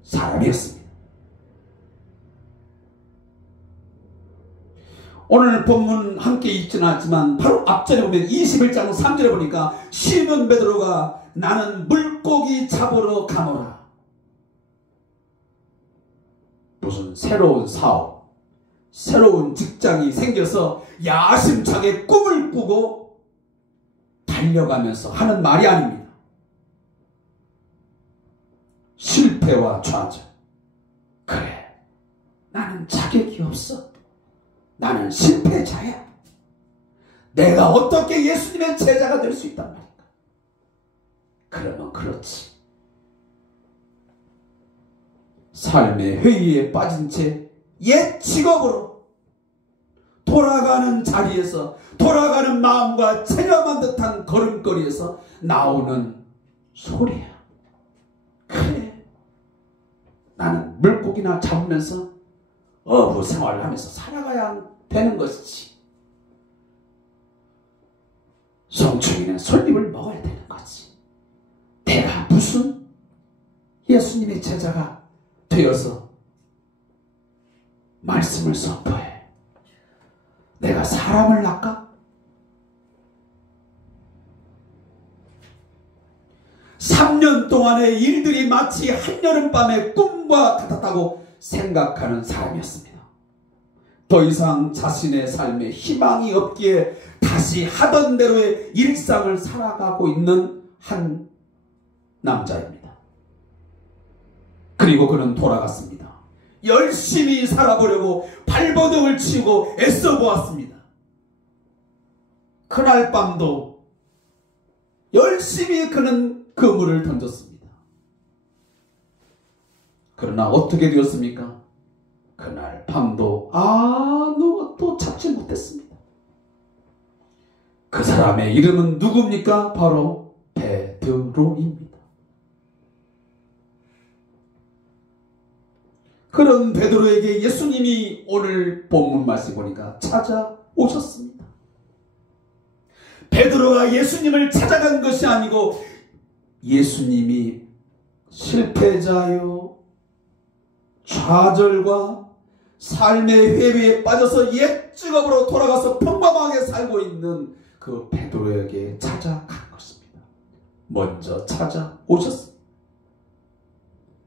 사람이었습니다. 오늘 본문 함께 읽지는 않지만 바로 앞전에 보면 21장 3절에 보니까 시몬 베드로가 나는 물고기 잡으러 가노라. 무슨 새로운 사업, 새로운 직장이 생겨서 야심차게 꿈을 꾸고 달려가면서 하는 말이 아닙니다. 실패와 좌절. 그래, 나는 자격이 없어. 나는 실패자야. 내가 어떻게 예수님의 제자가 될 수 있단 말인가. 그러면 그렇지. 삶의 회의에 빠진 채 옛 직업으로 돌아가는 자리에서, 돌아가는 마음과 체념한 듯한 걸음걸이에서 나오는 소리야. 그래, 나는 물고기나 잡으면서 어부 생활을 하면서 살아가야 되는 것이지. 성충이는 솔잎을 먹어야 되는 거지. 내가 무슨 예수님의 제자가 되어서 말씀을 선포해. 내가 사람을 낚아? 3년 동안의 일들이 마치 한여름밤의 꿈과 같았다고 생각하는 사람이었습니다. 더 이상 자신의 삶에 희망이 없기에 다시 하던 대로의 일상을 살아가고 있는 한 남자입니다. 그리고 그는 돌아갔습니다. 열심히 살아보려고 발버둥을 치고 애써 보았습니다. 그날 밤도 열심히 그는 그물을 던졌습니다. 그러나 어떻게 되었습니까? 그날 밤도 아무것도 잡지 못했습니다. 그 사람의 이름은 누굽니까? 바로 베드로입니다. 그런 베드로에게 예수님이 오늘 본문 말씀 보니까 찾아오셨습니다. 베드로가 예수님을 찾아간 것이 아니고 예수님이 실패자요, 좌절과 삶의 회의에 빠져서 옛 직업으로 돌아가서 평범하게 살고 있는 그 베드로에게 찾아간 것입니다. 먼저 찾아오셨습니다.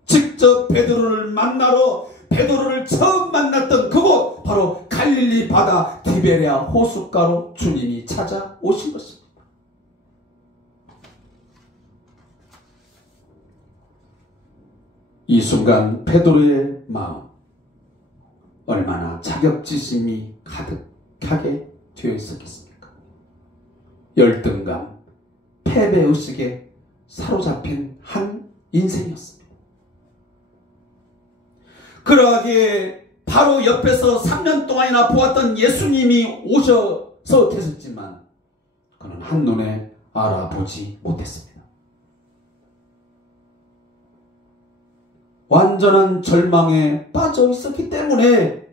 직접 베드로를 만나러, 베드로를 처음 만났던 그곳 바로 갈릴리 바다 디베랴 호숫가로 주님이 찾아오신 것입니다. 이 순간 베드로의 마음 얼마나 자격지심이 가득하게 되어 있었겠습니까? 열등감, 패배의식에 사로잡힌 한 인생이었습니다. 그러하기에 바로 옆에서 3년 동안이나 보았던 예수님이 오셔서 계셨지만 그는 한눈에 알아보지 못했습니다. 완전한 절망에 빠져 있었기 때문에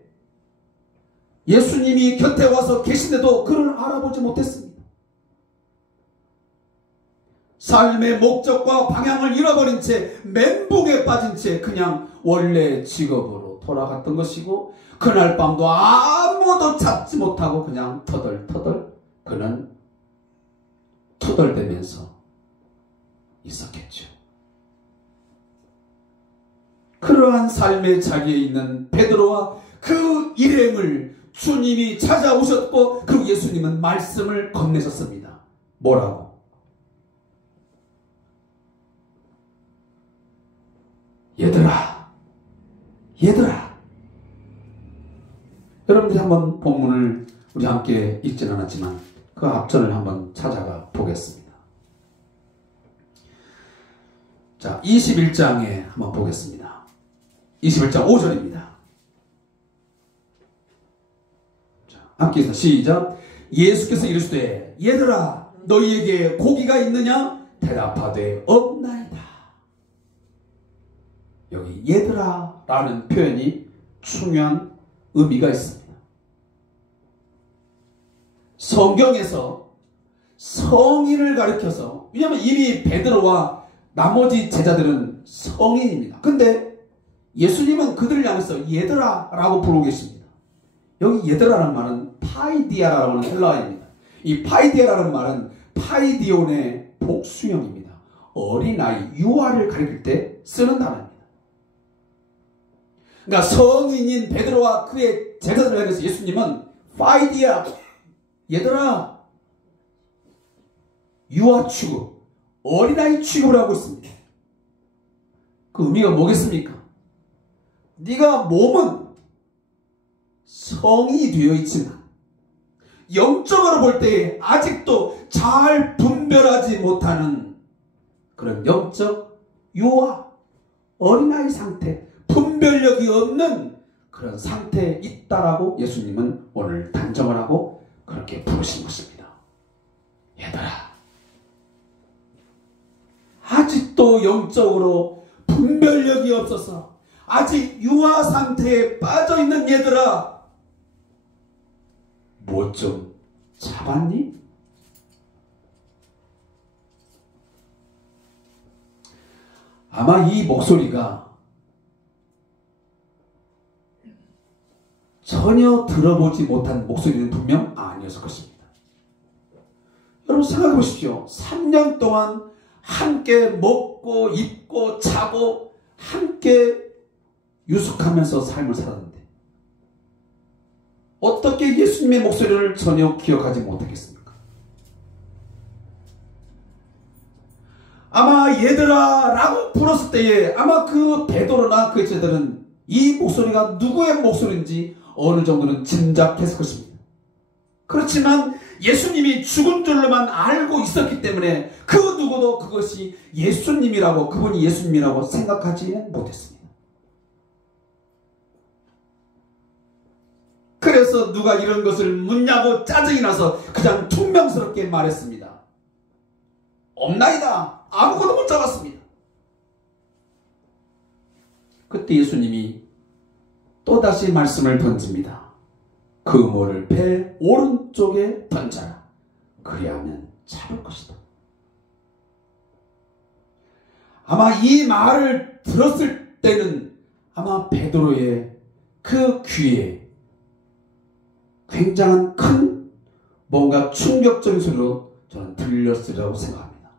예수님이 곁에 와서 계신데도 그를 알아보지 못했습니다. 삶의 목적과 방향을 잃어버린 채 멘붕에 빠진 채 그냥 원래 직업으로 돌아갔던 것이고, 그날 밤도 아무도 잡지 못하고 그냥 터덜터덜 그는 투덜대면서 있었겠죠. 그러한 삶의 자리에 있는 베드로와 그 일행을 주님이 찾아오셨고, 그 예수님은 말씀을 건네셨습니다. 뭐라고? 얘들아, 얘들아. 여러분들이 한번 본문을 우리 함께 읽지는 않았지만 그 앞전을 한번 찾아가 보겠습니다. 자, 21장에 한번 보겠습니다. 21장 5절입니다. 자, 함께 해서 시작. 예수께서 이르시되 얘들아 너희에게 고기가 있느냐? 대답하되 없나이다. 여기 얘들아 라는 표현이 중요한 의미가 있습니다. 성경에서 성인을 가리켜서, 왜냐하면 이미 베드로와 나머지 제자들은 성인입니다. 근데 예수님은 그들을 향해서 얘들아 라고 부르고 계십니다. 여기 얘들아라는 말은 파이디아라고 하는 헬라어입니다. 이 파이디아라는 말은 파이디온의 복수형입니다. 어린아이, 유아를 가리킬 때 쓰는 단어입니다. 그러니까 성인인 베드로와 그의 제자들을 향해서 예수님은 파이디아, 얘들아, 유아 취급, 어린아이 취급을 하고 있습니다. 그 의미가 뭐겠습니까? 네가 몸은 성이 되어 있지만 영적으로 볼 때 아직도 잘 분별하지 못하는 그런 영적 유아, 어린아이 상태, 분별력이 없는 그런 상태에 있다라고 예수님은 오늘 단정을 하고 그렇게 부르신 것입니다. 얘들아, 아직도 영적으로 분별력이 없어서 아직 유아 상태에 빠져있는 얘들아, 뭐 좀 잡았니? 아마 이 목소리가 전혀 들어보지 못한 목소리는 분명 아니었을 것입니다. 여러분 생각해 보십시오. 3년 동안 함께 먹고 입고 자고 함께 유숙하면서 삶을 살았는데 어떻게 예수님의 목소리를 전혀 기억하지 못하겠습니까? 아마 얘들아 라고 불었을 때에 아마 그 베드로나 그 제자들은 이 목소리가 누구의 목소리인지 어느 정도는 짐작했을 것입니다. 그렇지만 예수님이 죽은 줄로만 알고 있었기 때문에 그 누구도 그것이 예수님이라고, 그분이 예수님이라고 생각하지 못했습니다. 그래서 누가 이런 것을 묻냐고 짜증이 나서 그냥 퉁명스럽게 말했습니다. 없나이다. 아무것도 못 잡았습니다. 그때 예수님이 또다시 말씀을 던집니다. 그물을 배 오른쪽에 던져라. 그리하면 잡을 것이다. 아마 이 말을 들었을 때는 아마 베드로의 그 귀에 굉장한 큰 뭔가 충격적인 소리로 저는 들렸으리라고 생각합니다.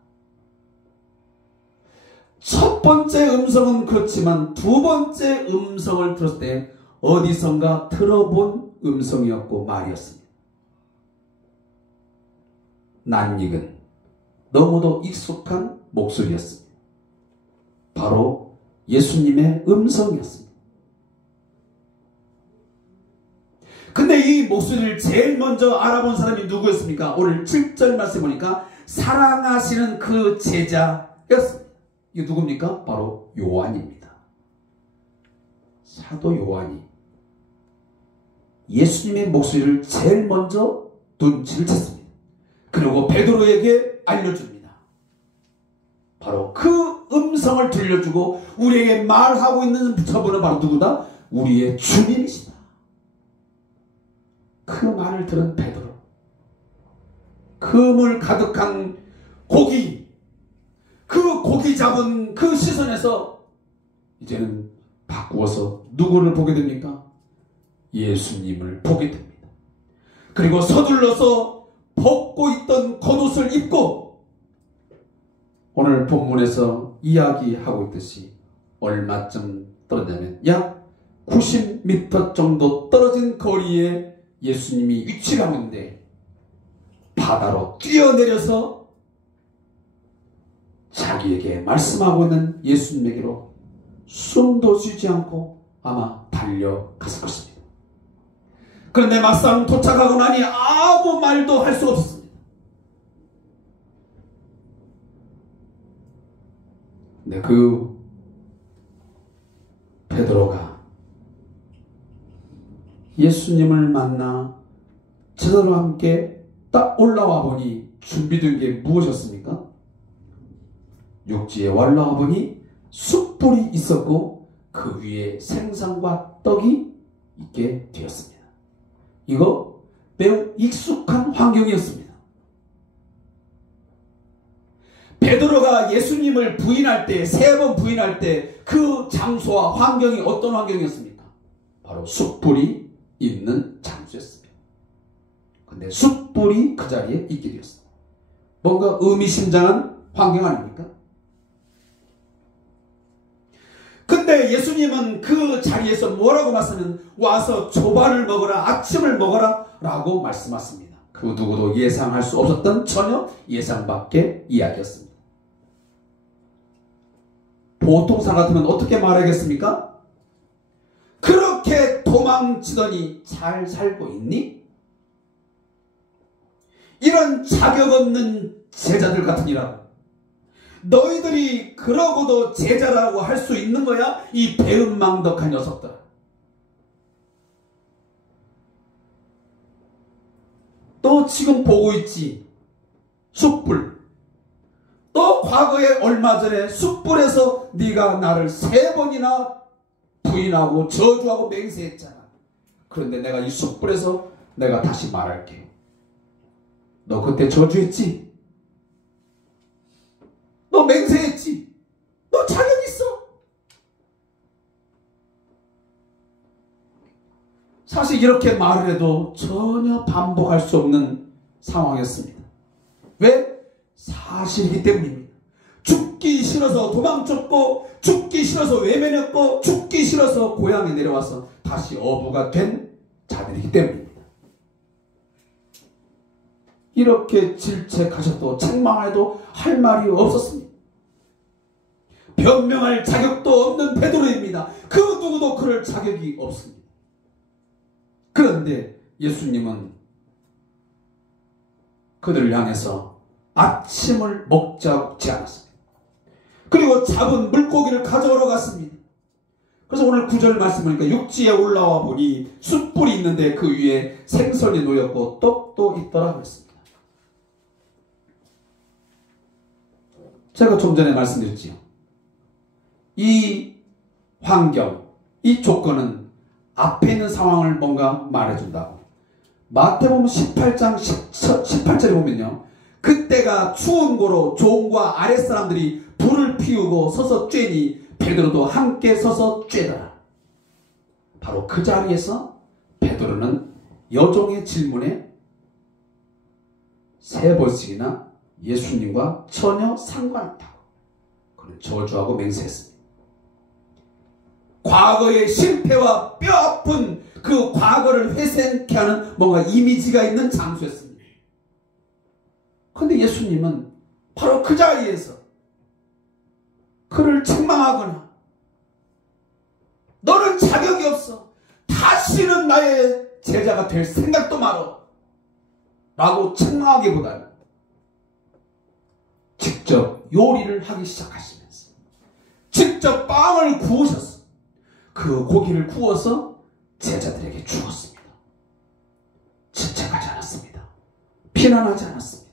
첫 번째 음성은 그렇지만 두 번째 음성을 들었을 때 어디선가 들어본 음성이었고 말이었습니다. 낯익은 너무도 익숙한 목소리였습니다. 바로 예수님의 음성이었습니다. 근데 이 목소리를 제일 먼저 알아본 사람이 누구였습니까? 오늘 7절 말씀 보니까 사랑하시는 그 제자였습니다. 이게 누굽니까? 바로 요한입니다. 사도 요한이 예수님의 목소리를 제일 먼저 눈치를 챘습니다. 그리고 베드로에게 알려줍니다. 바로 그 음성을 들려주고 우리에게 말하고 있는 저분은 바로 누구다? 우리의 주님이시다. 그 말을 들은 베드로, 그물 가득한 고기, 그 고기 잡은 그 시선에서 이제는 바꾸어서 누구를 보게 됩니까? 예수님을 보게 됩니다. 그리고 서둘러서 벗고 있던 겉옷을 입고 오늘 본문에서 이야기하고 있듯이 얼마쯤 떨어지냐면 약 90m 정도 떨어진 거리에 예수님이 위치를 하고 있는데 바다로 뛰어내려서 자기에게 말씀하고 있는 예수님에게로 숨도 쉬지 않고 아마 달려갔을 것입니다. 그런데 막상 도착하고 나니 아무 말도 할 수 없었습니다. 근데 그 베드로가 예수님을 만나 제자들과 함께 딱 올라와 보니 준비된 게 무엇이었습니까? 육지에 올라와 보니 숯불이 있었고 그 위에 생선과 떡이 있게 되었습니다. 이거 매우 익숙한 환경이었습니다. 베드로가 예수님을 부인할 때, 3번 부인할 때 그 장소와 환경이 어떤 환경이었습니까? 바로 숯불이 있는 장소였습니다. 근데 숯불이 그 자리에 있게 되었습니다. 뭔가 의미심장한 환경 아닙니까? 근데 예수님은 그 자리에서 뭐라고 말씀하면 와서 조반을 먹어라, 아침을 먹어라 라고 말씀하십니다. 그 누구도 예상할 수 없었던 전혀 예상 밖의 이야기였습니다. 보통 사람 같으면 어떻게 말하겠습니까? 그렇게 도망치더니 잘 살고 있니? 이런 자격 없는 제자들 같으니라고. 너희들이 그러고도 제자라고 할 수 있는 거야? 이 배은망덕한 녀석들. 또 지금 보고 있지. 숯불. 또 과거에 얼마 전에 숯불에서 네가 나를 3번이나 부인하고 저주하고 맹세했잖아. 그런데 내가 이 숯불에서 내가 다시 말할게. 너 그때 저주했지? 너 맹세했지? 너 자격 있어? 사실 이렇게 말을 해도 전혀 반복할 수 없는 상황이었습니다. 왜? 사실이기 때문입니다. 죽기 싫어서 도망쳤고, 죽기 싫어서 외면했고, 죽기 싫어서 고향에 내려와서 다시 어부가 된 자들이기 때문입니다. 이렇게 질책하셔도 책망해도 할 말이 없었습니다. 변명할 자격도 없는 베드로입니다. 그 누구도 그럴 자격이 없습니다. 그런데 예수님은 그들을 향해서 아침을 먹자고 하지 않았습니다. 그리고 잡은 물고기를 가져오러 갔습니다. 그래서 오늘 9절 말씀을 보니까 육지에 올라와 보니 숯불이 있는데 그 위에 생선이 놓였고 떡도 있더라 그랬습니다. 제가 좀 전에 말씀드렸지요. 이 환경, 이 조건은 앞에 있는 상황을 뭔가 말해준다고. 마태복음 18장 18절에 보면요. 그때가 추운 고로 종과 아랫사람들이 불을 피우고 서서 쬐니 베드로도 함께 서서 쬐더라. 바로 그 자리에서 베드로는 여종의 질문에 3번씩이나 예수님과 전혀 상관없다고 그는 저주하고 맹세했습니다. 과거의 실패와 뼈아픈 그 과거를 회생케 하는 뭔가 이미지가 있는 장소였습니다. 그런데 예수님은 바로 그 자리에서 그를 책망하거나 너는 자격이 없어. 다시는 나의 제자가 될 생각도 말어. 라고 책망하기보다는 직접 요리를 하기 시작하시면서 직접 빵을 구우셨어. 그 고기를 구워서 제자들에게 주었습니다. 질책하지 않았습니다. 비난하지 않았습니다.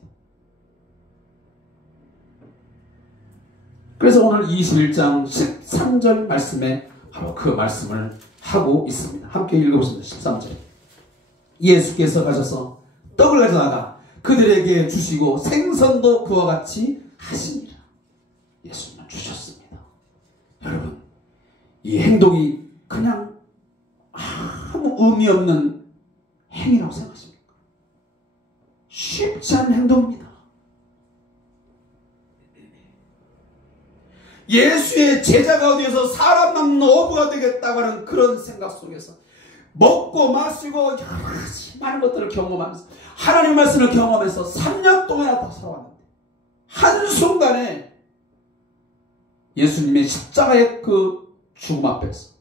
그래서 오늘 21장 13절 말씀에 바로 그 말씀을 하고 있습니다. 함께 읽어보십니다. 13절. 예수께서 가셔서 떡을 가져다가 그들에게 주시고 생선도 그와 같이 하시니라. 예수님은 주셨습니다. 여러분, 이 행동이 그냥 아무 의미 없는 행위라고 생각하십니까? 쉽지 않은 행동입니다. 예수의 제자가 되어서 사람 낚는 어부가 되겠다고 하는 그런 생각 속에서 먹고 마시고 여러 가지 많은 것들을 경험하면서 하나님의 말씀을 경험하면서 3년 동안이나 다 살아왔는데 한순간에 예수님의 십자가의 그 죽음 앞에서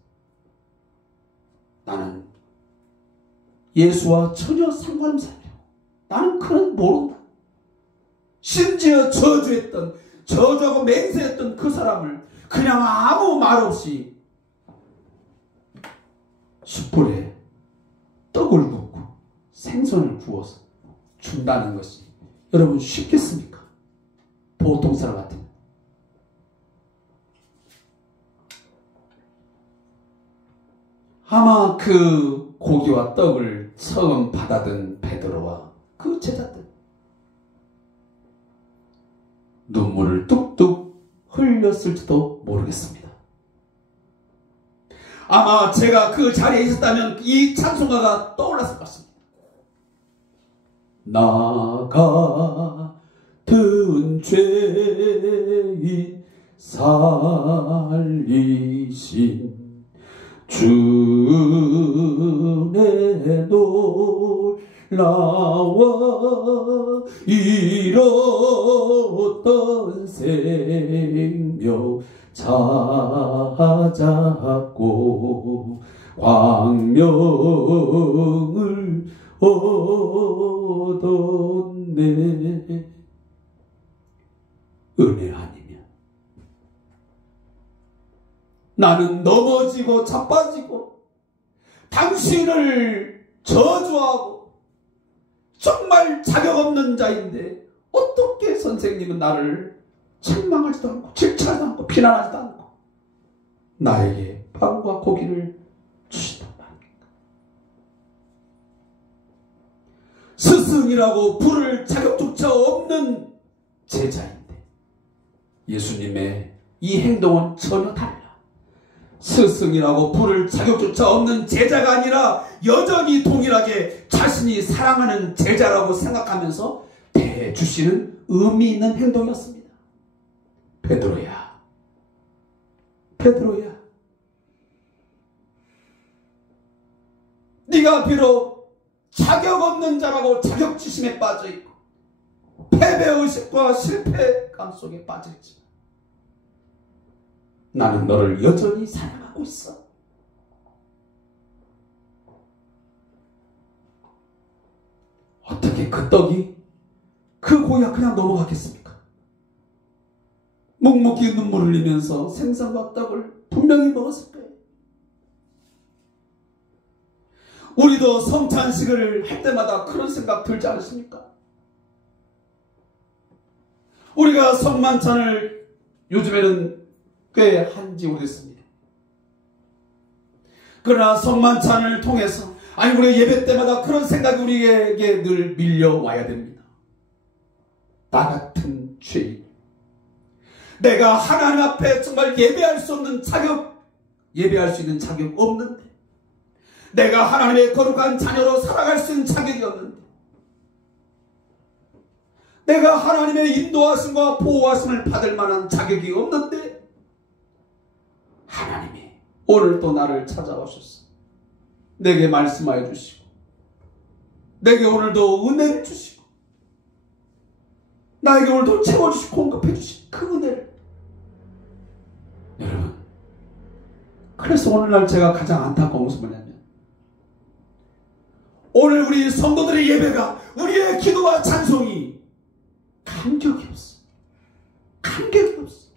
나는 예수와 전혀 상관없는 사람이라고. 나는 그는 모른다. 심지어 저주하고 맹세했던 그 사람을 그냥 아무 말 없이 숯불에 떡을 굽고 생선을 구워서 준다는 것이 여러분 쉽겠습니까? 보통 사람 같으면. 아마 그 고기와 떡을 처음 받아든 베드로와 그 제자들 눈물을 뚝뚝 흘렸을지도 모르겠습니다. 아마 제가 그 자리에 있었다면 이 찬송가가 떠올랐을 것 같습니다. 나 같은 죄인 살리신 주의 놀라워 잃었던 생명 찾았고 광명을 얻었네. 은혜 아니면 나는 넘어지고 자빠지고 당신을 저주하고 정말 자격 없는 자인데 어떻게 선생님은 나를 책망하지도 않고 질책하지도 않고 비난하지도 않고 나에게 빵과 고기를 주신단 말입니까? 스승이라고 부를 자격조차 없는 제자인데 예수님의 이 행동은 전혀 달라. 스승이라고 부를 자격조차 없는 제자가 아니라 여전히 동일하게 자신이 사랑하는 제자라고 생각하면서 대해주시는 의미 있는 행동이었습니다. 베드로야, 베드로야, 네가 비록 자격 없는 자라고 자격지심에 빠져있고 패배의식과 실패감 속에 빠져있지만 나는 너를 여전히 사랑하고 있어. 어떻게 그 떡이 그 고기가 그냥 넘어갔겠습니까? 묵묵히 눈물을 흘리면서 생선과 떡을 분명히 먹었을 거예요. 우리도 성찬식을 할 때마다 그런 생각 들지 않으십니까? 우리가 성만찬을 요즘에는 꽤 한지 오래됐습니다. 그러나 성만찬을 통해서 아니 우리 예배 때마다 그런 생각이 우리에게 늘 밀려와야 됩니다. 나 같은 죄인, 내가 하나님 앞에 정말 예배할 수 없는 자격, 예배할 수 있는 자격 없는데, 내가 하나님의 거룩한 자녀로 살아갈 수 있는 자격이 없는데, 내가 하나님의 인도하심과 보호하심을 받을 만한 자격이 없는데 하나님이 오늘 또 나를 찾아오셨어. 내게 말씀하여 주시고 내게 오늘도 은혜를 주시고 나에게 오늘도 채워주시고 공급해 주신 그 은혜를, 여러분, 그래서 오늘날 제가 가장 안타까운 것은 뭐냐면 오늘 우리 성도들의 예배가, 우리의 기도와 찬송이 감격이 없어. 감격이 없어.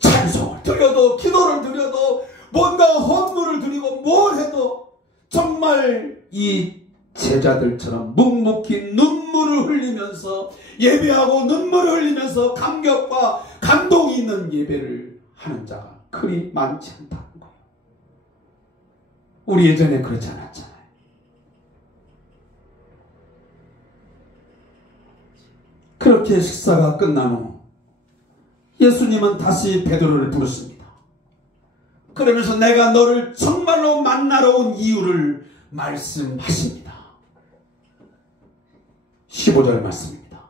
찬송을 드려도 기도를 드려도 뭔가 헌물을 드리고 뭘 해도 정말 이 제자들처럼 묵묵히 눈물을 흘리면서 예배하고 눈물을 흘리면서 감격과 감동이 있는 예배를 하는 자가 그리 많지 않다는 거예요. 우리 예전에 그렇지 않았잖아요. 그렇게 식사가 끝난 후 예수님은 다시 베드로를 부르십니다. 그러면서 내가 너를 정말로 만나러 온 이유를 말씀하십니다. 15절 말씀입니다.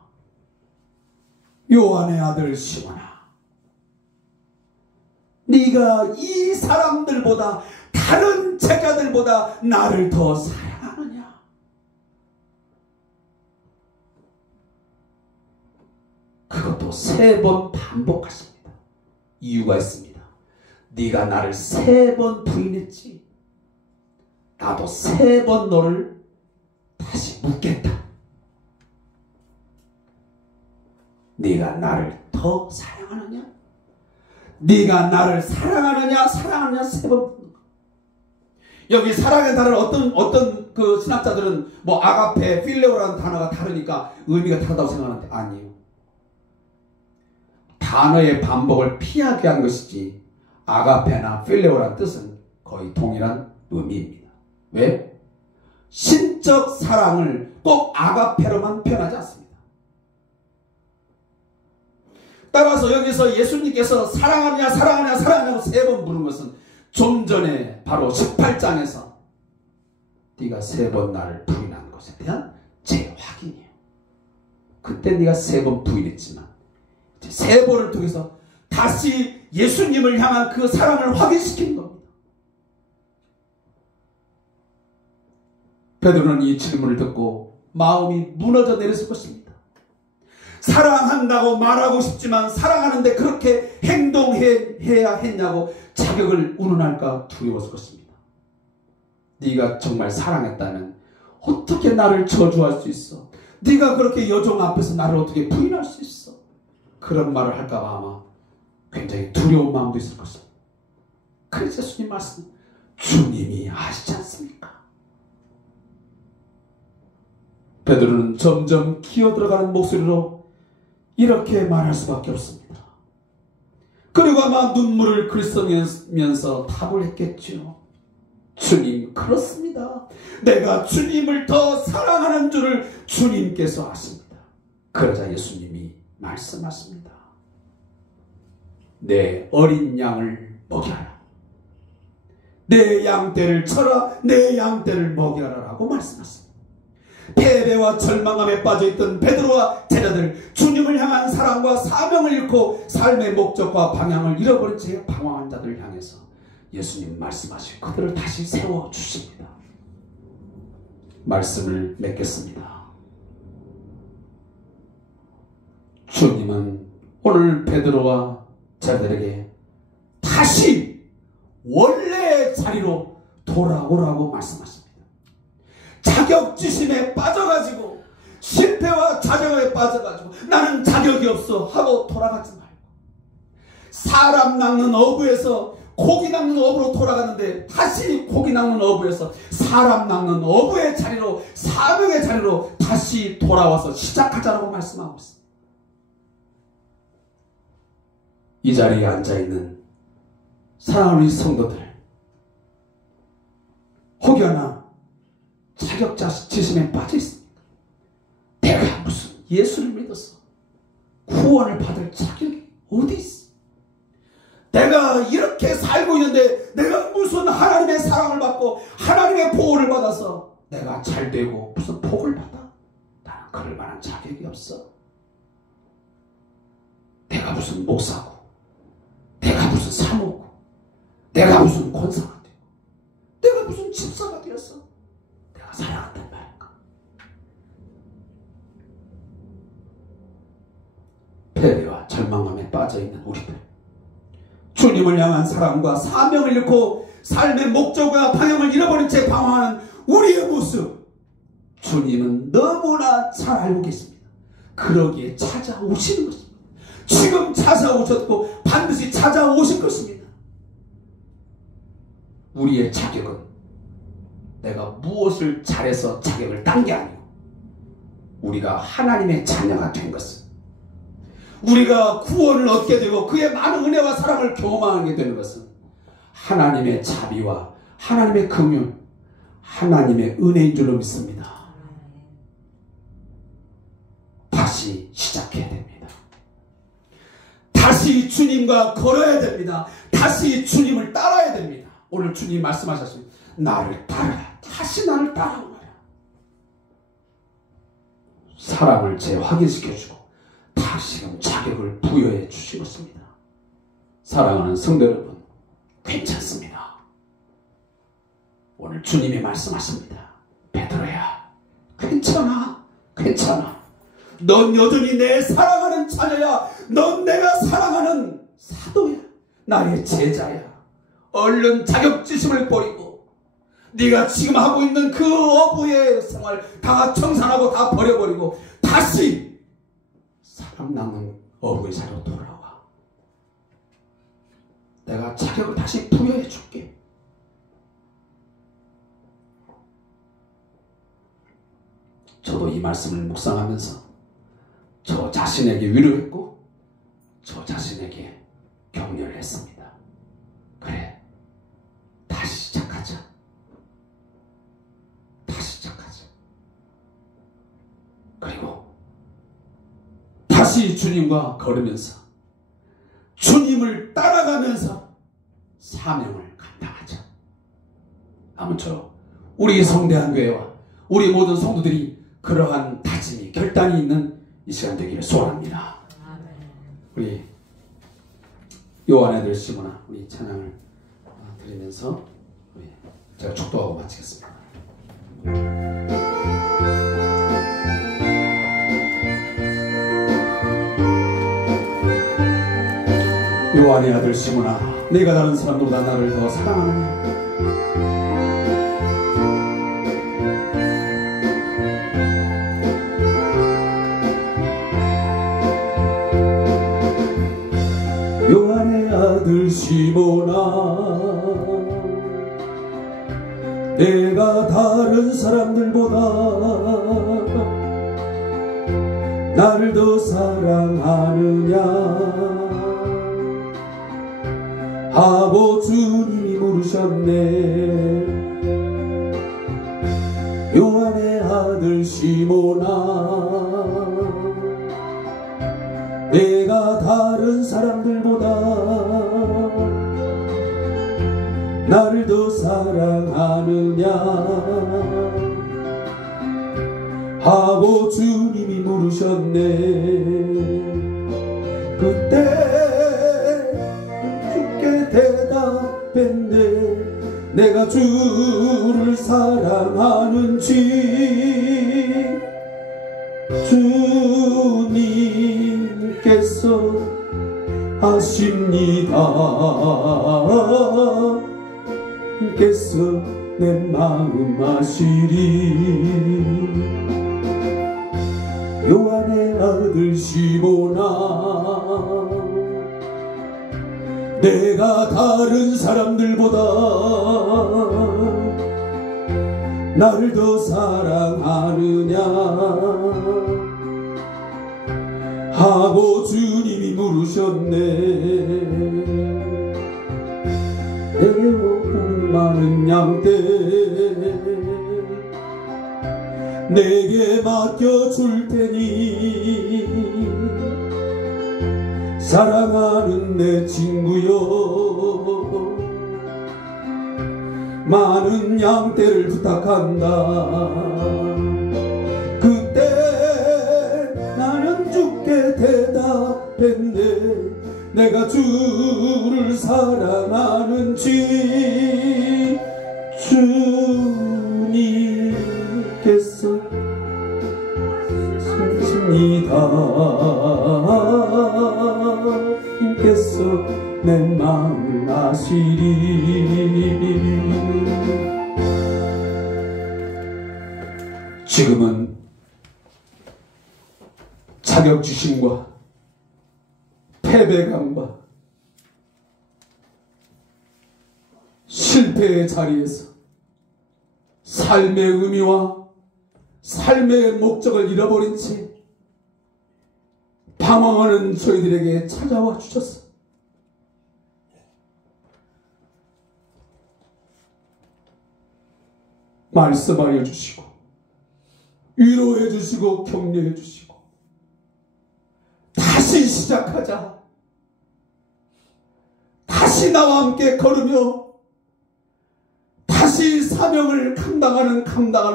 요한의 아들 시몬아, 네가 이 사람들보다, 다른 제자들보다 나를 더 사랑하느냐? 그것도 3번 반복하십니다. 이유가 있습니다. 네가 나를 3번 부인했지. 나도 3번 너를 다시 묻겠다. 네가 나를 더 사랑하느냐? 네가 나를 사랑하느냐? 사랑하느냐? 3번 묻는 거. 여기 사랑의 단어를 어떤 그 신학자들은 뭐 아가페, 필레오라는 단어가 다르니까 의미가 다르다고 생각하는데 아니에요. 단어의 반복을 피하게 한 것이지 아가페나 필레오라는 뜻은 거의 동일한 의미입니다. 왜? 신적 사랑을 꼭 아가페로만 표현하지 않습니다. 따라서 여기서 예수님께서 사랑하느냐 사랑하느냐 사랑하냐고 3번 물은 것은 좀 전에 바로 18장에서 네가 3번 나를 부인한 것에 대한 재확인이에요. 그때 네가 3번 부인했지만 이제 3번을 통해서 다시 예수님을 향한 그 사랑을 확인시키는 겁니다. 베드로는 이 질문을 듣고 마음이 무너져 내렸을 것입니다. 사랑한다고 말하고 싶지만 사랑하는데 그렇게 행동해야 했냐고 자격을 운운할까 두려웠을 것입니다. 네가 정말 사랑했다면 어떻게 나를 저주할 수 있어? 네가 그렇게 여종 앞에서 나를 어떻게 부인할 수 있어? 그런 말을 할까 봐 아마 굉장히 두려운 마음도 있을 것입니다. 그래서 예수님 말씀, 주님이 아시지 않습니까? 베드로는 점점 기어들어가는 목소리로 이렇게 말할 수밖에 없습니다. 그리고 아마 눈물을 글썽이면서 답을 했겠죠. 주님, 그렇습니다. 내가 주님을 더 사랑하는 줄을 주님께서 아십니다. 그러자 예수님이 말씀하십니다. 내 어린 양을 먹여라. 내 양떼를 쳐라. 내 양떼를 먹여라 라고 말씀하십니다. 패배와 절망감에 빠져있던 베드로와 제자들, 주님을 향한 사랑과 사명을 잃고 삶의 목적과 방향을 잃어버린 채 방황한 자들을 향해서 예수님 말씀하시고 그들을 다시 세워주십니다. 말씀을 맺겠습니다. 주님은 오늘 베드로와 제자들에게 다시 원래의 자리로 돌아오라고 말씀하십니다. 자격지심에 빠져가지고 실패와 자격에 빠져가지고 나는 자격이 없어 하고 돌아가지 말고 사람 낚는 어부에서 고기 낚는 어부로 돌아가는데 다시 고기 낚는 어부에서 사람 낚는 어부의 자리로 사명의 자리로 다시 돌아와서 시작하자라고 말씀하고 있습니다. 이 자리에 앉아있는 사랑하는 성도들, 혹여나 자격지심에 빠져 있습니다. 내가 무슨 예수를 믿어서 구원을 받을 자격이 어디 있어? 내가 이렇게 살고 있는데 내가 무슨 하나님의 사랑을 받고 하나님의 보호를 받아서 내가 잘 되고 무슨 복을 받아? 나는 그럴 만한 자격이 없어. 내가 무슨 목사고 내가 무슨 사모고 내가 무슨 권사가 되고 내가 무슨 집사가 되었어. 내가 사랑한단 말인가? 패배와 절망감에 빠져있는 우리들, 주님을 향한 사랑과 사명을 잃고 삶의 목적과 방향을 잃어버린 채 방황하는 우리의 모습, 주님은 너무나 잘 알고 계십니다. 그러기에 찾아오시는 것입니다. 지금 찾아오셨고 반드시 찾아오실 것입니다. 우리의 자격은 내가 무엇을 잘해서 자격을 딴 게 아니고 우리가 하나님의 자녀가 된 것은, 우리가 구원을 얻게 되고 그의 많은 은혜와 사랑을 경험하게 되는 것은 하나님의 자비와 하나님의 긍휼, 하나님의 은혜인 줄로 믿습니다. 다시 시작해야 됩니다. 다시 주님과 걸어야 됩니다. 다시 주님을 따라야 됩니다. 오늘 주님 말씀하셨습니다. 나를 따라, 다시 나를 따라오라. 사랑을 재확인시켜주고 다시금 자격을 부여해 주시겠습니다. 사랑하는 성도 여러분, 괜찮습니다. 오늘 주님이 말씀하십니다. 베드로야, 괜찮아. 괜찮아. 넌 여전히 내 사랑하는 자녀야. 넌 내가 사랑하는 사도야. 나의 제자야. 얼른 자격지심을 버리고 네가 지금 하고 있는 그 어부의 생활 다 청산하고 다 버려버리고 다시 사람 낚는 어부의 자리로 돌아와. 내가 자격을 다시 부여해 줄게. 저도 이 말씀을 묵상하면서 저 자신에게 위로했고 저 자신에게 격려를 했습니다. 그래, 다시 시작하자. 다시 시작하자. 그리고 다시 주님과 걸으면서 주님을 따라가면서 사명을 감당하자. 아무쪼록 우리 성대한 교회와 우리 모든 성도들이 그러한 다짐이 결단이 있는 이 시간 되기를 소원합니다. 우리 요한의 아들 시몬아, 우리 찬양을 드리면서 제가 축도하고 마치겠습니다. 요한의 아들 시몬아, 내가 다른 사람보다 나를 더 사랑하느냐? 요한의 아들 시몬아, 내가 다른 사람들보다 나를 더 사랑하느냐 하고 주님이 물으셨네. 요한의 아들 시몬아, 내가 다른 사람들보다 나를 더 사랑하느냐 하고 주님이 물으셨네. 그때 주께 대답했네. 내가 주를 사랑하는지 주님께서 아십니다. 께서 내 마음 아시리. 요한의 아들 시몬아, 내가 다른 사람들보다 나를 더 사랑하느냐 하고 주님이 물으셨네. 내게 많은 양떼 내게 맡겨줄 테니 사랑하는 내 친구여, 많은 양떼를 부탁한다. 그때 나는 주께 대답했네. 내가 주를 사랑하는지 주님께서 아십니다. 님께서 내 마음을 아시리. 지금은 자격지심과 패배감과 실패의 자리에서 삶의 의미와 삶의 목적을 잃어버린 채 방황하는 저희들에게 찾아와 주셨어. 말씀하여 주시고 위로해 주시고 격려해 주시고 다시 시작하자, 다시 나와 함께 걸으며 다시 사명을 감당하는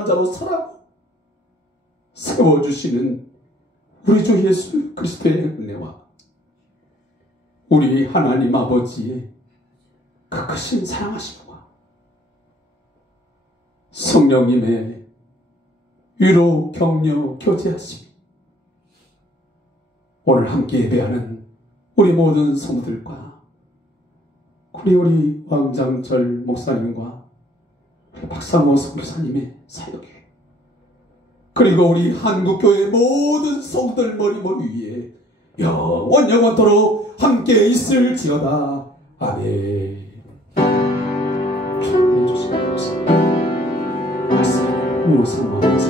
자로 서라고 세워주시는 우리 주 예수 그리스도의 은혜와 우리 하나님 아버지의 그 크신 사랑하심과 성령님의 위로 격려 교제하심, 오늘 함께 예배하는 우리 모든 성도들과 우리 왕장철 목사님과 우리 박상호 선교사님의 사역이, 그리고 우리 한국교회 모든 성도들 머리 위에 영원토록 함께 있을지어다. 아멘. 주님 주시옵소서. 말씀 무엇을 마음에서